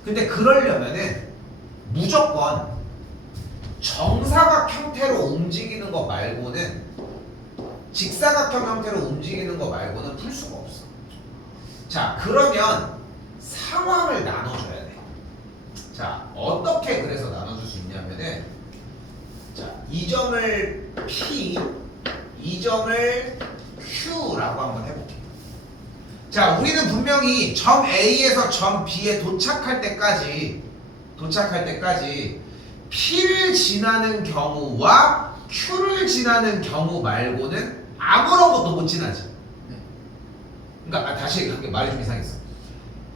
근데 그러려면은 무조건 정사각 형태로 움직이는 거 말고는 직사각형 형태로 움직이는 거 말고는 풀 수가 없어. 자, 그러면 상황을 나눠줘야 돼. 자, 어떻게 그래서 나눠줄 수 있냐면은 자, 이 점을 P, 이 점을 Q라고 한번 해볼게요. 자, 우리는 분명히 점 A에서 점 B에 도착할 때까지 P를 지나는 경우와 Q를 지나는 경우 말고는 아무런 것도 못 지나지. 네. 그러니까 다시 얘기할게. 말이 좀 이상했어.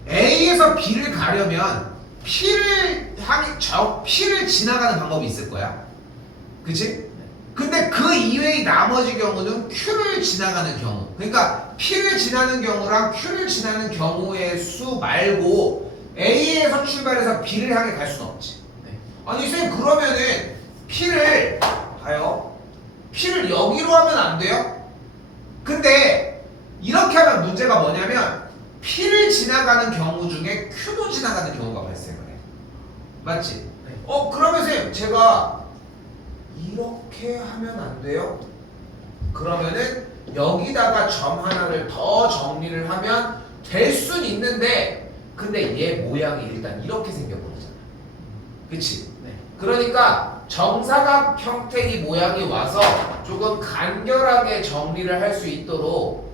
A에서 B를 가려면 P를 지나가는 방법이 있을 거야. 그치? 근데 그 이외의 나머지 경우는 Q를 지나가는 경우. 그러니까 P를 지나는 경우랑 Q를 지나는 경우의 수 말고 A에서 출발해서 B를 향해 갈 수는 없지. 네. 아니 쌤 그러면은 P를 여기로 하면 안 돼요? 근데 이렇게 하면 문제가 뭐냐면 P를 지나가는 경우 중에 Q도 지나가는 경우가 발생을 해. 맞지? 네. 그러면 쌤 제가 이렇게 하면 안 돼요? 그러면은 여기다가 점 하나를 더 정리를 하면 될 순 있는데 근데 얘 모양이 일단 이렇게 생겨버리잖아. 그치? 네. 그러니까 정사각 형태의 모양이 와서 조금 간결하게 정리를 할 수 있도록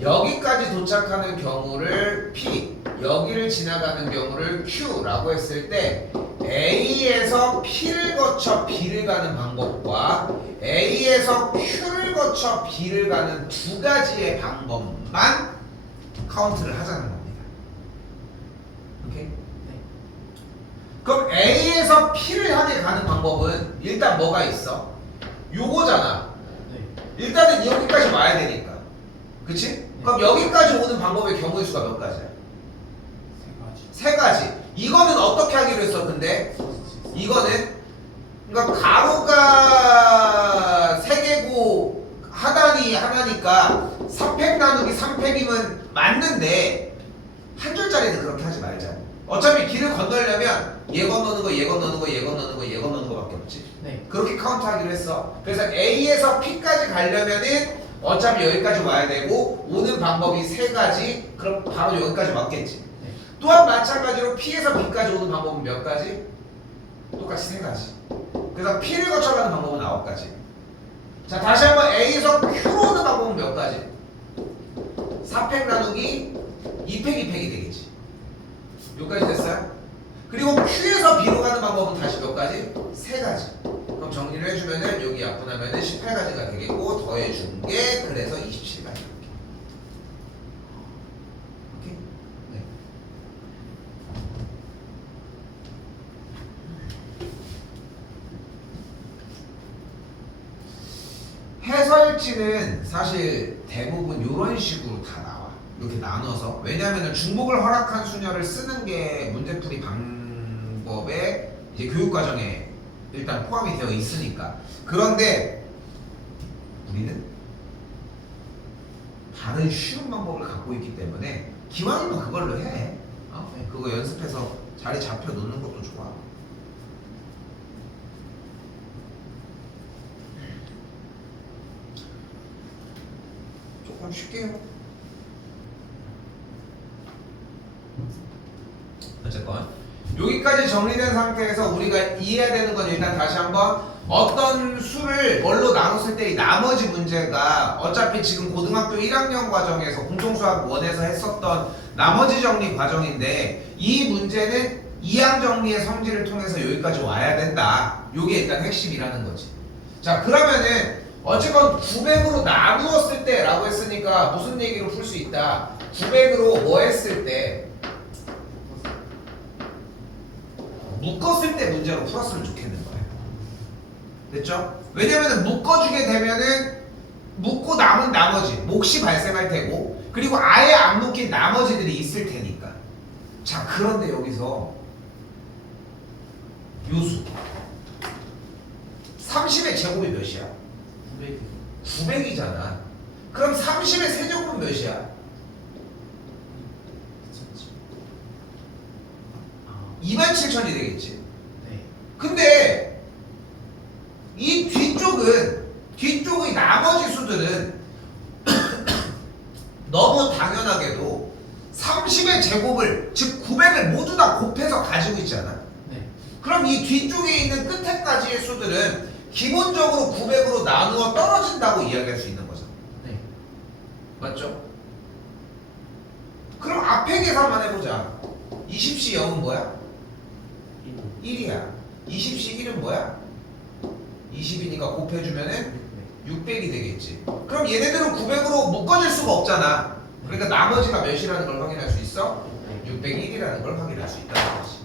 여기까지 도착하는 경우를 P, 여기를 지나가는 경우를 Q라고 했을 때 A에서 P를 거쳐 B를 가는 방법과 A에서 Q를 거쳐 B를 가는 두 가지의 방법만 카운트를 하자는 겁니다. 오케이? 네. 그럼 A에서 P를 향해 가는 방법은 일단 뭐가 있어? 요거잖아. 네. 일단은 여기까지 와야 되니까. 그치? 그럼 여기까지 오는 방법의 경우의 수가 몇 가지야? 세 가지. 세 가지. 이거는 어떻게 하기로 했어? 근데 이거는 그러니까 가로가 세 개고 하단이 하나니까 3팩 나누기 3팩이면 맞는데 한 줄짜리는 그렇게 하지 말자. 어차피 길을 건너려면 얘 건너는 거, 얘 건너는 거, 얘 건너는 거, 얘 건너는 거밖에 없지. 네. 그렇게 카운트하기로 했어. 그래서 A에서 P까지 가려면은 어차피 여기까지 와야 되고 오는 방법이 세 가지. 그럼 바로 여기까지 왔겠지. 네. 또한 마찬가지로 P에서 B까지 오는 방법은 몇 가지? 똑같이 세 가지. 그래서 P를 거쳐가는 방법은 9가지. 자, 다시 한번 A에서 Q로 오는 방법은 몇 가지? 4팩 나누기 2팩 2팩이 되겠지. 여기까지 됐어요? 그리고 Q에서 B로 가는 방법은 다시 몇 가지? 세 가지. 그럼 정리를 해주면은 여기 약분하면은 18가지가 되겠고 더해준 게 그래서 27가지. 오케이? 네. 꼴찌는 사실 대부분 이런 식으로 다 나와. 이렇게 나눠서. 왜냐하면 중복을 허락한 수녀를 쓰는 게 문제풀이 방법에 이제 교육과정에 일단 포함이 되어 있으니까. 그런데 우리는 다른 쉬운 방법을 갖고 있기 때문에 기왕이면 그걸로 해. 그거 연습해서 자리 잡혀 놓는 것도 좋아. 조금 쉽게 해요. 어쨌건 여기까지 정리된 상태에서 우리가 이해해야 되는 건 일단 다시 한번 어떤 수를 뭘로 나눴을 때 이 나머지 문제가 어차피 지금 고등학교 1학년 과정에서 공통수학 1에서 했었던 나머지 정리 과정인데 이 문제는 이항 정리의 성질을 통해서 여기까지 와야 된다. 요게 일단 핵심이라는 거지. 자, 그러면은 어쨌건 900으로 나누었을 때 라고 했으니까 무슨 얘기로 풀 수 있다. 900으로 뭐 했을 때 묶었을 때 문제로 풀었으면 좋겠는 거예요. 됐죠? 왜냐면은 묶어주게 되면은 묶고 남은 나머지 몫이 발생할 테고 그리고 아예 안 묶인 나머지들이 있을 테니까. 자, 그런데 여기서 요수 30의 제곱이 몇이야? 900이잖아. 그럼 30의 세제곱은 몇이야? 27,000이 되겠지. 네. 근데 이 뒤쪽의 나머지 수들은 너무 당연하게도 30의 제곱을 즉 900을 모두 다 곱해서 가지고 있잖아. 네. 그럼 이 뒤쪽에 있는 끝에까지의 수들은 기본적으로 900으로 나누어 떨어진다고 이야기할 수 있는 거잖아. 네. 맞죠? 그럼 앞에 계산만 해보자. 20시 0은 뭐야? 1이야. 20시 1은 뭐야? 20이니까 곱해주면은 600이 되겠지. 그럼 얘네들은 900으로 묶어질 수가 없잖아. 그러니까 나머지가 몇이라는 걸 확인할 수 있어? 601이라는 걸 확인할 수 있다는 거지.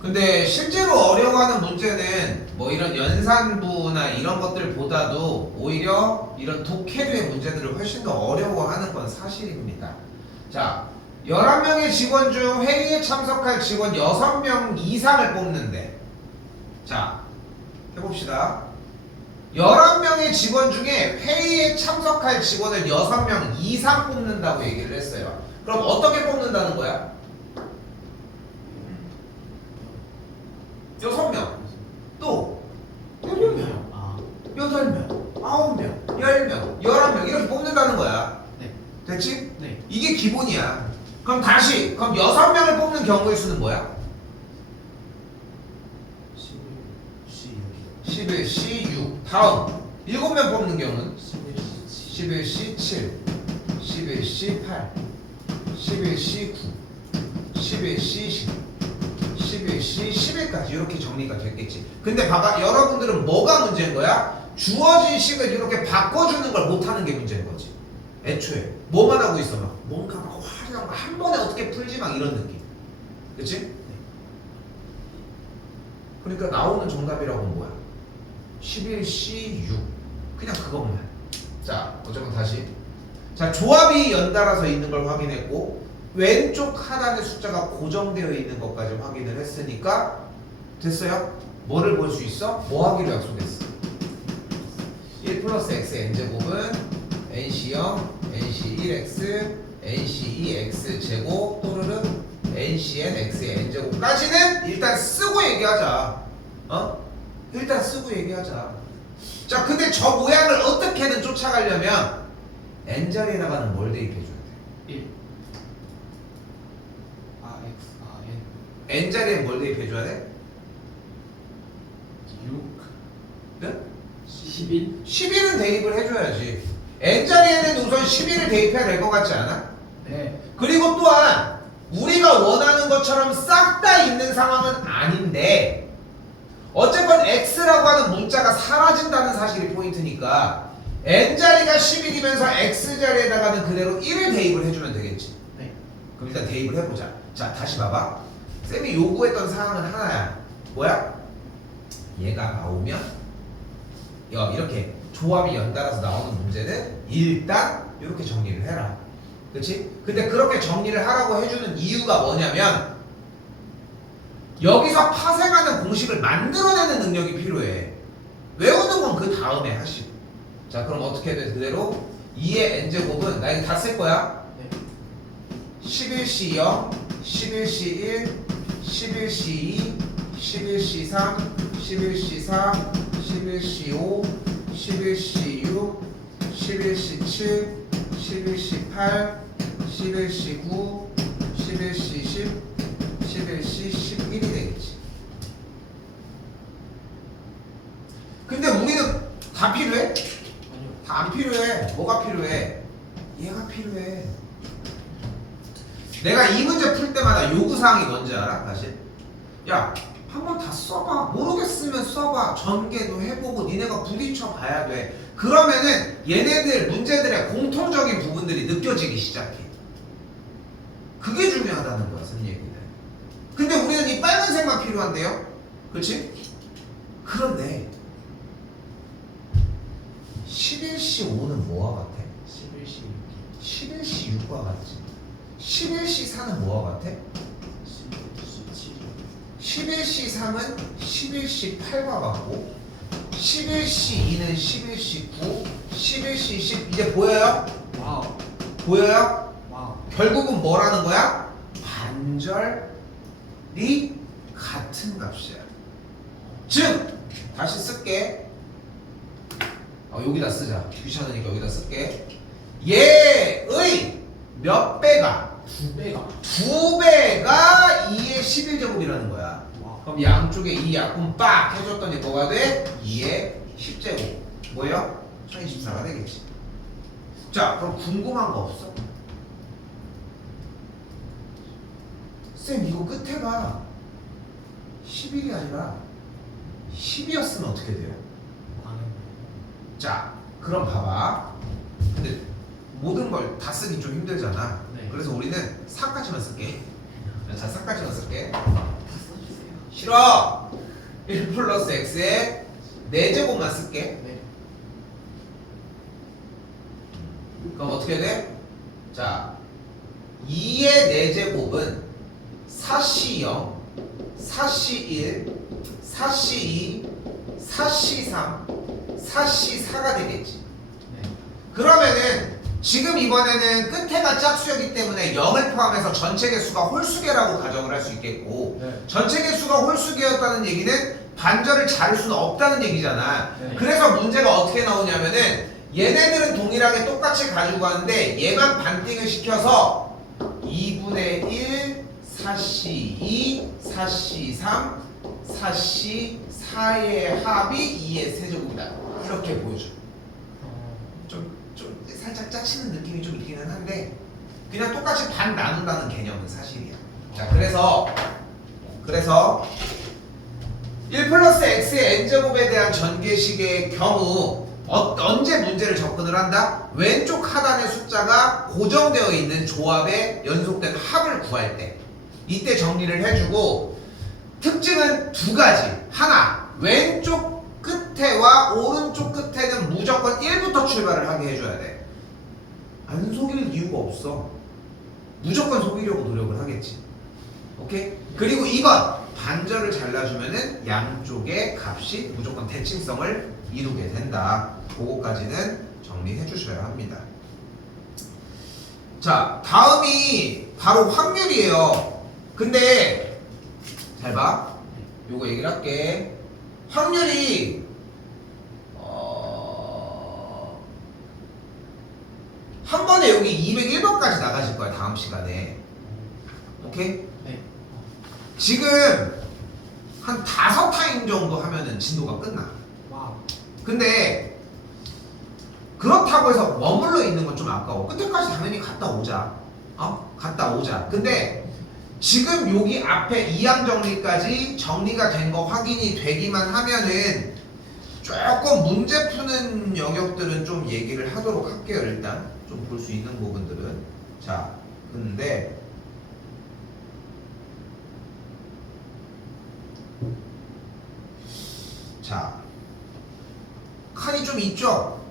근데 실제로 어려워하는 문제는 뭐 이런 연산부나 이런 것들보다도 오히려 이런 독해도의 문제들을 훨씬 더 어려워하는 건 사실입니다. 자, 11명의 직원 중 회의에 참석할 직원 6명 이상을 뽑는데, 자, 해봅시다. 11명의 직원 중에 회의에 참석할 직원을 6명 이상 뽑는다고 얘기를 했어요. 그럼 어떻게 뽑는다는 거야? 6명, 또 7명, 아. 8명, 9명, 10명, 11명 이렇게 뽑는다는 거야. 네. 됐지? 네. 이게 기본이야. 그럼 6명을 뽑는 경우의 수는 뭐야? 11C 6. 다음 7명 뽑는 경우는 11C 7, 11C 8, 11C 9, 11C 10, 11C 11까지 이렇게 정리가 됐겠지. 근데 봐봐, 여러분들은 뭐가 문제인 거야? 주어진 식을 이렇게 바꿔주는 걸 못하는 게 문제인 거지. 애초에 뭐만 하고 있어? 막 뭔가 막 화려한 거 한 번에 어떻게 풀지 막 이런 느낌. 그치? 그러니까 나오는 정답이라고는 뭐야? 11C 6. 그냥 그것만. 자, 어쨌건 다시. 자, 조합이 연달아서 있는 걸 확인했고 왼쪽 하단의 숫자가 고정되어 있는 것까지 확인을 했으니까 됐어요? 뭐를 볼 수 있어? 뭐 하기로 약속했어? 1 플러스 x n제곱은 nc0, nc1x, nc2x 제곱 또르르 ncn x의 n제곱까지는 일단 쓰고 얘기하자. 일단 쓰고 얘기하자. 자, 근데 저 모양을 어떻게든 쫓아가려면 n자리에다가는 뭘 대입해줘야 돼? 1. 아, x. 아, n. n자리에 뭘 대입해줘야 돼? 6. 네? 11. 11은 대입을 해줘야지. n자리에는 우선 11을 대입해야 될 것 같지 않아? 네. 그리고 또한 우리가 원하는 것처럼 싹 다 있는 상황은 아닌데 어쨌건 x라고 하는 문자가 사라진다는 사실이 포인트니까 n자리가 11이면서 x자리에다가는 그대로 1을 대입을 해주면 되겠지. 네. 그럼 일단 대입을 해보자. 자, 다시 봐봐. 쌤이 요구했던 사항은 하나야. 뭐야? 얘가 나오면 이렇게 조합이 연달아서 나오는 문제는 일단 이렇게 정리를 해라. 그치? 근데 그렇게 정리를 하라고 해주는 이유가 뭐냐면 여기서 파생하는 공식을 만들어내는 능력이 필요해. 외우는 건 그 다음에 하시고. 자, 그럼 어떻게 돼? 그대로 2의 n제곱은 나 이거 다 쓸 거야. 네. 11C 0, 11C 1, 11C 2, 11C 3, 11C 4, 11C 5, 11C 6, 11C 7, 11C 8, 11C 9, 11C 10, 11C 11이 되겠지. 근데 우리는 다 필요해? 아니요. 다 안 필요해. 뭐가 필요해? 얘가 필요해. 내가 이 문제 풀 때마다 요구사항이 뭔지 알아? 사실 야, 한번 다 써봐. 모르겠으면 써봐. 전개도 해보고 니네가 부딪혀 봐야 돼. 그러면은 얘네들 문제들의 공통적인 부분들이 느껴지기 시작해. 그게 중요하다는 거야, 선 얘기는. 근데 우리는 이 빨간색만 필요한데요? 그렇지? 그런데 11C 5는 뭐와 같아? 11시 11C 6과 같지. 11C 4는 뭐와 같아? 11시 7이 11C 3은 11C 8과 같고 11C 2는 11C 9, 11C 10 이제 보여요? 와우. 보여요? 와우. 결국은 뭐라는 거야? 반절이 같은 값이야. 즉 다시 쓸게. 여기다 쓰자. 귀찮으니까 여기다 쓸게. 얘의 몇 배가? 2배가. 2배가 2의 11제곱이라는 거야. 와. 그럼 양쪽에 이 약분 빡 해줬더니 뭐가 돼? 2의 10제곱. 뭐예요? 1024가 되겠지. 자, 그럼 궁금한 거 없어? 쌤, 이거 끝에가 11이 아니라 10이었으면 어떻게 돼요? 나는 자, 그럼 봐봐. 근데 모든 걸 다 쓰기 좀 힘들잖아. 네. 그래서 우리는 4까지만 쓸게. 자, 4까지만 쓸게. 다 써주세요. 싫어! 1 플러스 x에 4제곱만 쓸게. 네. 그럼 어떻게 돼? 자, 2의 4제곱은 4C 0, 4C 1, 4C 2, 4C 3, 4C 4가 되겠지. 네. 그러면은 지금 이번에는 끝에가 짝수였기 때문에 0을 포함해서 전체 개수가 홀수개라고 가정을 할 수 있겠고 네. 전체 개수가 홀수개였다는 얘기는 반절을 자를 수는 없다는 얘기잖아. 네. 그래서 문제가 어떻게 나오냐면은 얘네들은 동일하게 똑같이 가지고 가는데 얘만 반띵을 시켜서 2분의 1, 4C 2, 4C 3, 4C 4의 합이 2의 세제곱이다. 이렇게 보여줘. 좀 살짝 짜치는 느낌이 좀 있기는 한데 그냥 똑같이 반 나눈다는 개념은 사실이야. 자, 그래서 1 플러스 x의 n제곱에 대한 전개식의 경우 언제 문제를 접근을 한다? 왼쪽 하단의 숫자가 고정되어 있는 조합의 연속된 합을 구할 때 이때 정리를 해주고 특징은 두 가지. 하나, 왼쪽 끝에와 오른쪽 끝에는 무조건 1부터 출발을 하게 해줘야 돼. 안 속일 이유가 없어. 무조건 속이려고 노력을 하겠지. 오케이? 그리고 2번 반절을 잘라주면은 양쪽의 값이 무조건 대칭성을 이루게 된다. 그거까지는 정리해 주셔야 합니다. 자, 다음이 바로 확률이에요. 근데 잘 봐. 요거 얘기를 할게. 확률이 한 번에 여기 201번까지 나가질 거야. 다음 시간에. 오케이? 네. 지금 한 5타임 정도 하면은 진도가 끝나. 와우. 근데 그렇다고 해서 머물러 있는 건 좀 아까워. 끝에까지 당연히 갔다 오자. 갔다 오자. 근데 지금 여기 앞에 이항 정리까지 정리가 된 거 확인이 되기만 하면은 조금 문제 푸는 영역들은 좀 얘기를 하도록 할게요. 일단 좀 볼 수 있는 부분들은. 자, 근데 자, 칸이 좀 있죠?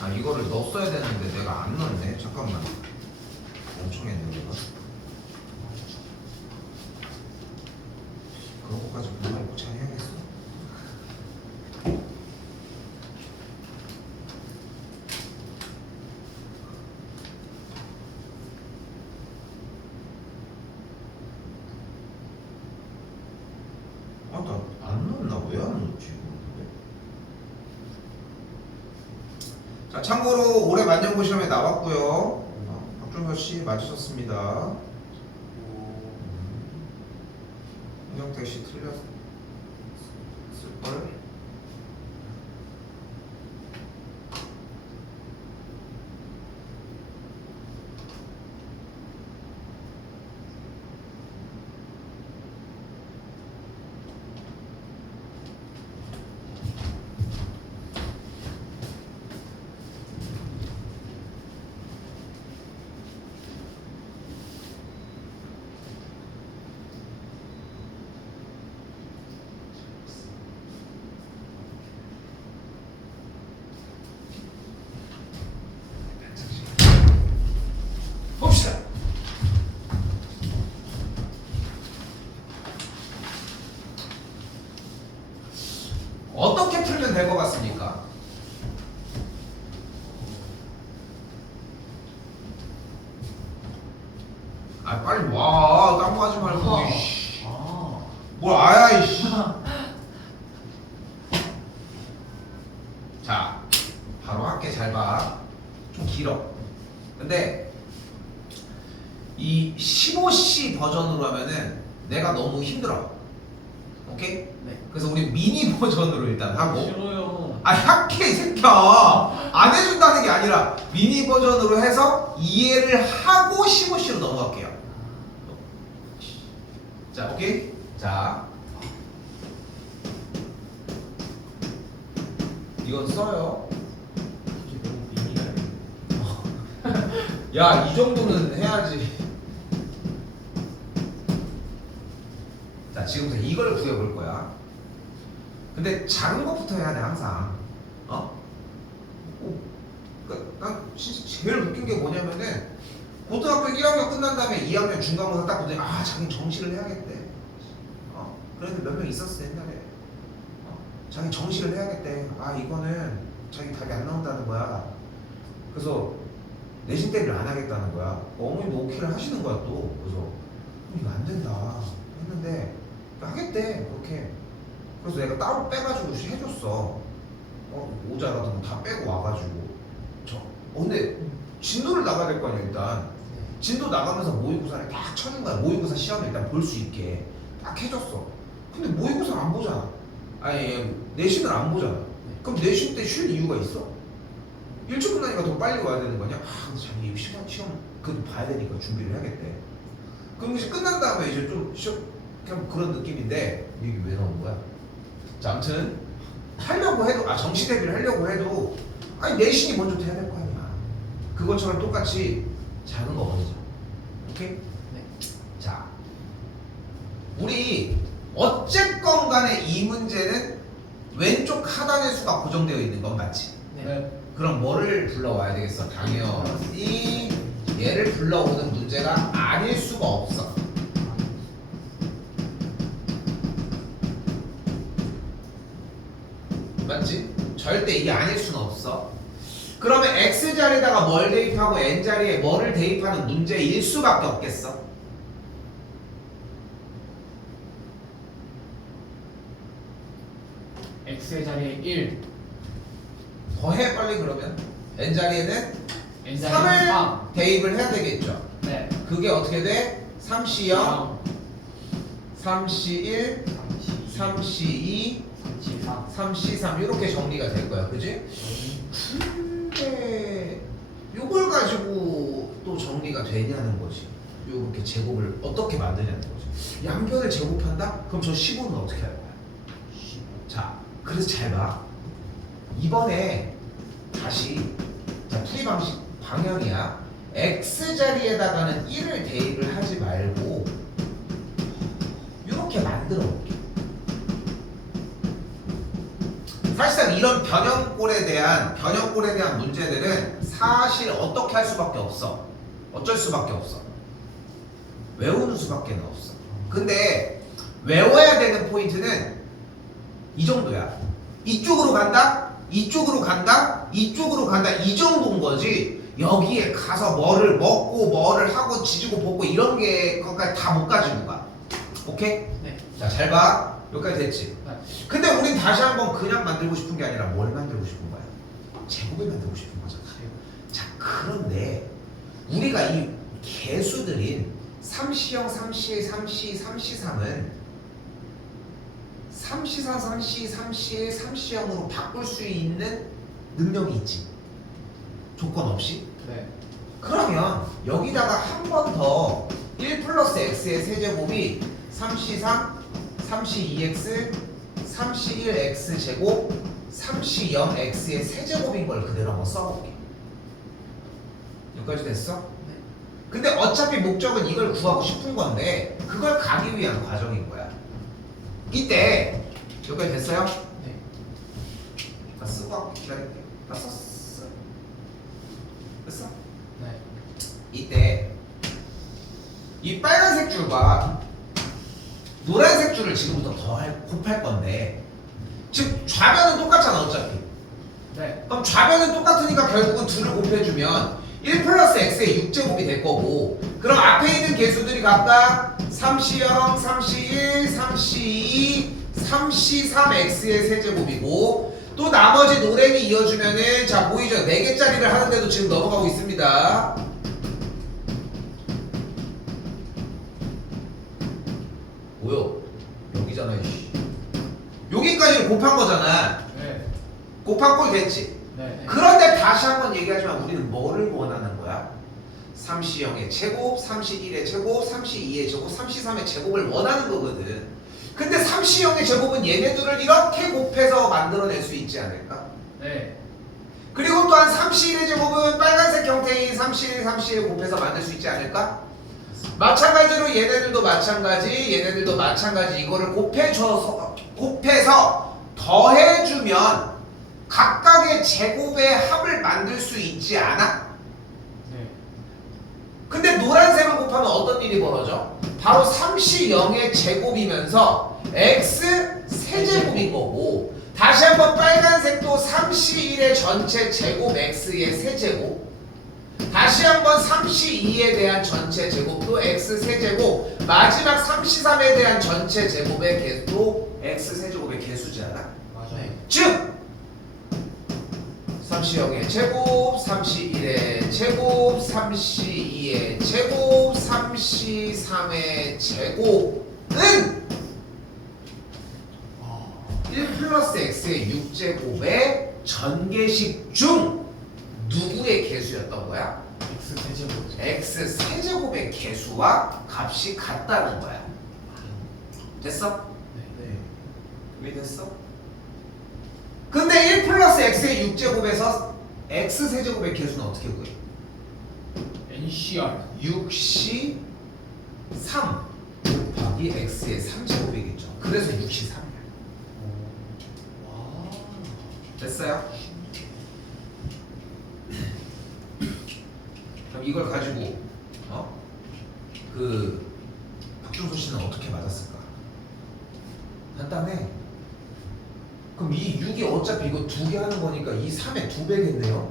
아, 이거를 넣었어야 되는데 내가 안 넣었네. 잠깐만. 멍청했네 내가. 그런 것까지 정말 못 해야겠어. 아, 나 안 넣었나? 왜 안 넣었지? 이거? 자, 참고로 올해 만년고 시험에 나왔고요. 박준서 씨 맞으셨습니다. 홍영택 씨 틀렸을 걸. 봅시다. 어떻게 풀면 될 것 같습니까? 아, 빨리 와. 딴 거 하지 말고. 이씨. 뭘 아야 이씨. 자, 바로 할게. 잘 봐. 좀 길어. 근데 이 15C 버전으로 하면은 내가 너무 힘들어. 오케이? 네. 그래서 우리 미니 버전으로 일단 하고. 싫어요. 아, 약해 이 새끼야. 안 해준다는 게 아니라 미니 버전으로 해서 이해를 하고 15C로 넘어갈게요. 자, 오케이? 자, 이건 써요. 이게 너무 미니가 야, 이 정도는 해야지. 자, 지금부터 이걸 구해볼 거야. 근데 작은 것부터 해야 돼, 항상. 난 진짜 제일 웃긴 게 뭐냐면은, 고등학교 1학년 끝난 다음에 2학년 중간고사 딱 보더니, 아, 자기 정시를 해야겠대. 그래도 몇 명 있었어, 옛날에. 자기 정시를 해야겠대. 아, 이거는 자기 답이 안 나온다는 거야. 그래서 내신 대비를 안 하겠다는 거야. 어머님도 오케이를 하시는 거야 또. 그래서 이거 안 된다 했는데 하겠대 그렇게. 그래서 내가 따로 빼가지고 해줬어. 오자 같은 거 다 빼고 와가지고. 근데 진도를 나가야 될 거 아니야 일단. 진도 나가면서 모의고사를 딱 쳐준 거야. 모의고사 시험을 일단 볼 수 있게 딱 해줬어. 근데 모의고사를 안 보잖아. 아니, 내신을 안 보잖아. 그럼 내신 때 쉴 이유가 있어? 일찍 끝나니까 더 빨리 와야 되는 거냐? 근데 자기 시험 그래도 봐야 되니까 준비를 해야겠대. 그럼 이제 끝난 다음에 이제 좀 그냥 그런 느낌인데 이게 왜 나온 거야? 자, 아무튼 하려고 해도 정시 대비를 하려고 해도 내신이 먼저 돼야 될 거 아니야. 그것처럼 똑같이 작은 거 먼저. 오케이? 네. 자, 우리 어쨌건 간에 이 문제는 왼쪽 하단의 수가 고정되어 있는 건 맞지? 네. 그럼 뭐를 불러와야 되겠어? 당연히 얘를 불러오는 문제가 아닐 수가 없어. 맞지? 절대 이게 아닐 수는 없어. 그러면 X자리에다가 뭘 대입하고 N자리에 뭐를 대입하는 문제일 수밖에 없겠어. X의 자리에 1, 더해 빨리. 그러면 N자리에는 N자리에 3을 3. 대입을 해야 되겠죠. 네. 그게 어떻게 돼? 3C0, 3C1, 3C2, 3, 3C3 이렇게 정리가 될 거야. 그지? 근데 요걸 가지고 또 정리가 되냐는 거지. 요렇게 제곱을 어떻게 만드냐는 거죠. 양변을 제곱한다? 그럼 저 15는 어떻게 할 거야? 15. 자, 그래서 잘 봐. 이번에 다시 자, 풀이 방식 방향이야. x 자리에다가는 1을 대입을 하지 말고 이렇게 만들어 볼게. 사실상 이런 변형꼴에 대한 문제들은 사실 어떻게 할 수밖에 없어. 어쩔 수밖에 없어. 외우는 수밖에 없어. 근데 외워야 되는 포인트는 이 정도야. 이쪽으로 간다, 이쪽으로 간다, 이쪽으로 간다, 이 정도인 거지. 여기에 가서 뭐를 먹고 뭐를 하고 지지고 볶고 이런 게 거기까지 다 못 가지고 가. 오케이? 네. 자, 잘 봐. 여기까지 됐지? 네. 근데 우린 다시 한번 그냥 만들고 싶은 게 아니라 뭘 만들고 싶은 거야? 제곱을 만들고 싶은 거잖아. 자, 그런데 우리가 이 개수들인 3시형, 3시1, 3시2, 3시3은 3시4, 3시2, 3시1, 3시형으로 바꿀 수 있는 능력이 있지. 조건 없이. 네. 그러면 여기다가 한 번 더 1 플러스 x의 세제곱이 3c3, 3c2x, 3c1x 제곱, 3c0x의 세제곱인 걸 그대로 한번 써볼게. 여기까지 됐어? 네. 근데 어차피 목적은 이걸 구하고 싶은 건데 그걸 가기 위한 과정인 거야. 이때 여기까지 됐어요? 네. 다 쓰고 기다릴게. 다 썼어. 됐어? 네. 이때 이 빨간색 줄과 노란색 줄을 지금부터 곱할 건데 즉 좌변은 똑같잖아 어차피. 네. 그럼 좌변은 똑같으니까 결국은 둘을 곱해주면 1 플러스 x의 6제곱이 될 거고 그럼 앞에 있는 개수들이 각각 3c0, 3c1, 3c2, 3c3x의 세제곱이고 또 나머지 노랭이 이어주면은 자 보이죠? 4개짜리를 하는데도 지금 넘어가고 있습니다. 뭐요? 여기잖아 이씨. 여기까지를 곱한 거잖아. 네. 곱한 꼴 됐지? 네. 그런데 다시 한번 얘기하지만 우리는 뭐를 원하는 거야? 3c0의 제곱, 3c1의 제곱, 3c2의 제곱, 3c3의 제곱을 원하는 거거든. 근데 3c0의 제곱은 얘네들을 이렇게 곱해서 만들어낼 수 있지 않을까? 네. 그리고 또한 3c1의 제곱은 빨간색 형태인 3c1, 3c1 곱해서 만들 수 있지 않을까? 마찬가지로 얘네들도 마찬가지 이거를 곱해서 더해주면 각각의 제곱의 합을 만들 수 있지 않아? 네. 근데 노란색을 곱하면 어떤 일이 벌어져? 바로 3c0의 제곱이면서 x 세제곱인 거고 다시 한번 빨간색도 3c1의 전체 제곱 x의 세제곱 다시 한번 3c2에 대한 전체 제곱도 x 세제곱 마지막 3c3에 대한 전체 제곱의 개수도 x 세제곱의 개수지 않아? 맞아요. 즉 3c0의 제곱, 3c1의 제곱, 3c2의 제곱, 3c3의 제곱은 1 플러스 x의 6제곱의 전개식 중 누구의 개수였던 거야? X 세제곱. x 세제곱의 개수와 값이 같다는 거야. 됐어? 네. 왜 됐어? 근데 1 플러스 x의 6제곱에서 x 세제곱의 개수는 어떻게 구해? NCR. 6c 3 곱하기 x의 3제곱이겠죠. 그래서 6c 3이야. 와. 됐어요? 그럼 이걸 가지고 그 박준수 씨는 어떻게 맞았을까? 간단해. 그럼 이 6이 어차피 이거 2개 하는 거니까 이 3의 2배겠네요.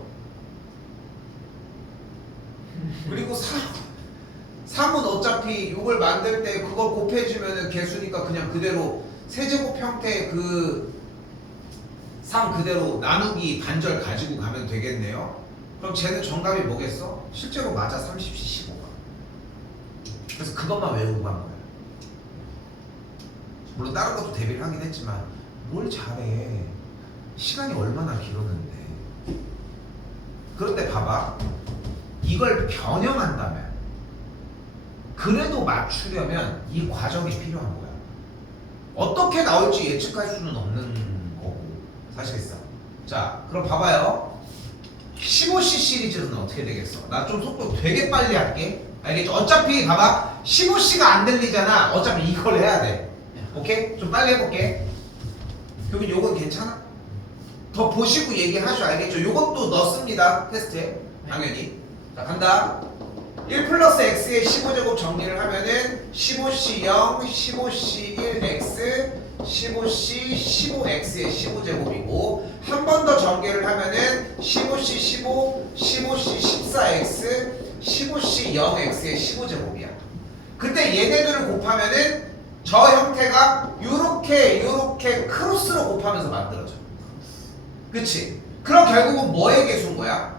그리고 3은 어차피 6을 만들 때 그걸 곱해주면은 개수니까 그냥 그대로 세제곱 형태의 그 3 그대로 나누기 반절 가지고 가면 되겠네요. 그럼 쟤는 정답이 뭐겠어? 실제로 맞아 30C 15가. 그래서 그것만 외우고 간 거야. 물론 다른 것도 대비를 하긴 했지만 뭘 잘해. 시간이 얼마나 길었는데. 그런데 봐봐. 이걸 변형한다면 그래도 맞추려면 이 과정이 필요한 거야. 어떻게 나올지 예측할 수는 없는 거고 사실상. 자 그럼 봐봐요. 15C 시리즈는 어떻게 되겠어? 나 좀 속도 되게 빨리 할게. 알겠죠? 어차피 봐봐 15C가 안 들리잖아. 어차피 이걸 해야 돼. 오케이? 좀 빨리 해볼게. 그러면 요건 괜찮아? 더 보시고 얘기하셔. 알겠죠? 요것도 넣습니다 테스트에 당연히. 자 간다. 1 플러스 x의 15제곱 정리를 하면은 15c 0, 15c 1x, 15c 15x의 15제곱이고 한 번 더 전개를 하면은 15c 15, 15c 14x, 15c 0x의 15제곱이야. 그때 얘네들을 곱하면은 저 형태가 요렇게 크로스로 곱하면서 만들어져. 그치? 그럼 결국은 뭐의 개수인 거야?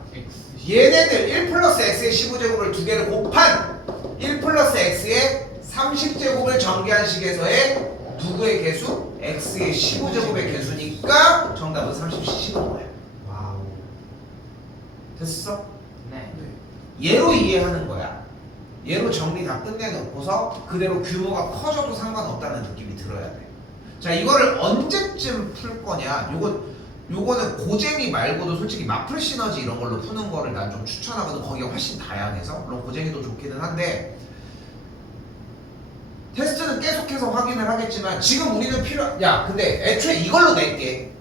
얘네들 1 플러스 x의 15제곱을 두 개를 곱한 1 플러스 x의 30제곱을 전개한 식에서의 누구의 개수? x의 15제곱의 개수니까 정답은 30씩 15인 거야. 와우. 됐어? 네. 얘로 이해하는 거야. 얘로 정리 다 끝내놓고서 그대로 규모가 커져도 상관없다는 느낌이 들어야 돼. 자 이거를 언제쯤 풀 거냐? 요거는 고쟁이 말고도 솔직히 마플 시너지 이런 걸로 푸는 거를 난 좀 추천하거든. 거기가 훨씬 다양해서 물론 고쟁이도 좋기는 한데 테스트는 계속해서 확인을 하겠지만 지금 우리는 야 근데 애초에 이걸로 낼게.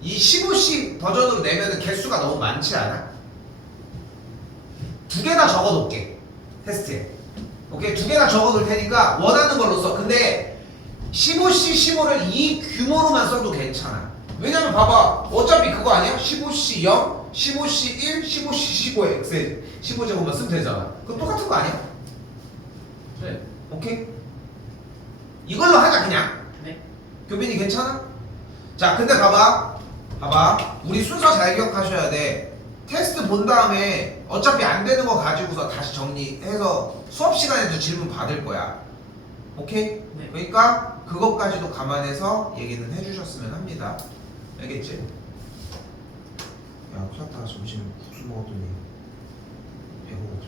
이 15C 버전으로 내면은 개수가 너무 많지 않아? 두 개나 적어놓을게 테스트에. 오케이? 두 개나 적어놓을 테니까 원하는 걸로 써. 근데 15C 15를 이 규모로만 써도 괜찮아. 왜냐면 봐봐 어차피 그거 아니야? 15C 0, 15C 1, 15C 15에 X에 15제곱만 쓰면 되잖아. 그거 똑같은 거 아니야? 네. 오케이? 이걸로 하자 그냥. 네. 교빈이 괜찮아? 자 근데 봐봐 우리 순서 잘 기억하셔야 돼. 테스트 본 다음에 어차피 안 되는 거 가지고서 다시 정리해서 수업 시간에도 질문 받을 거야. 오케이? 네. 그러니까 그것까지도 감안해서 얘기는 해주셨으면 합니다. 알겠지? 야, kusata 점심 국수 먹었더니 배고파.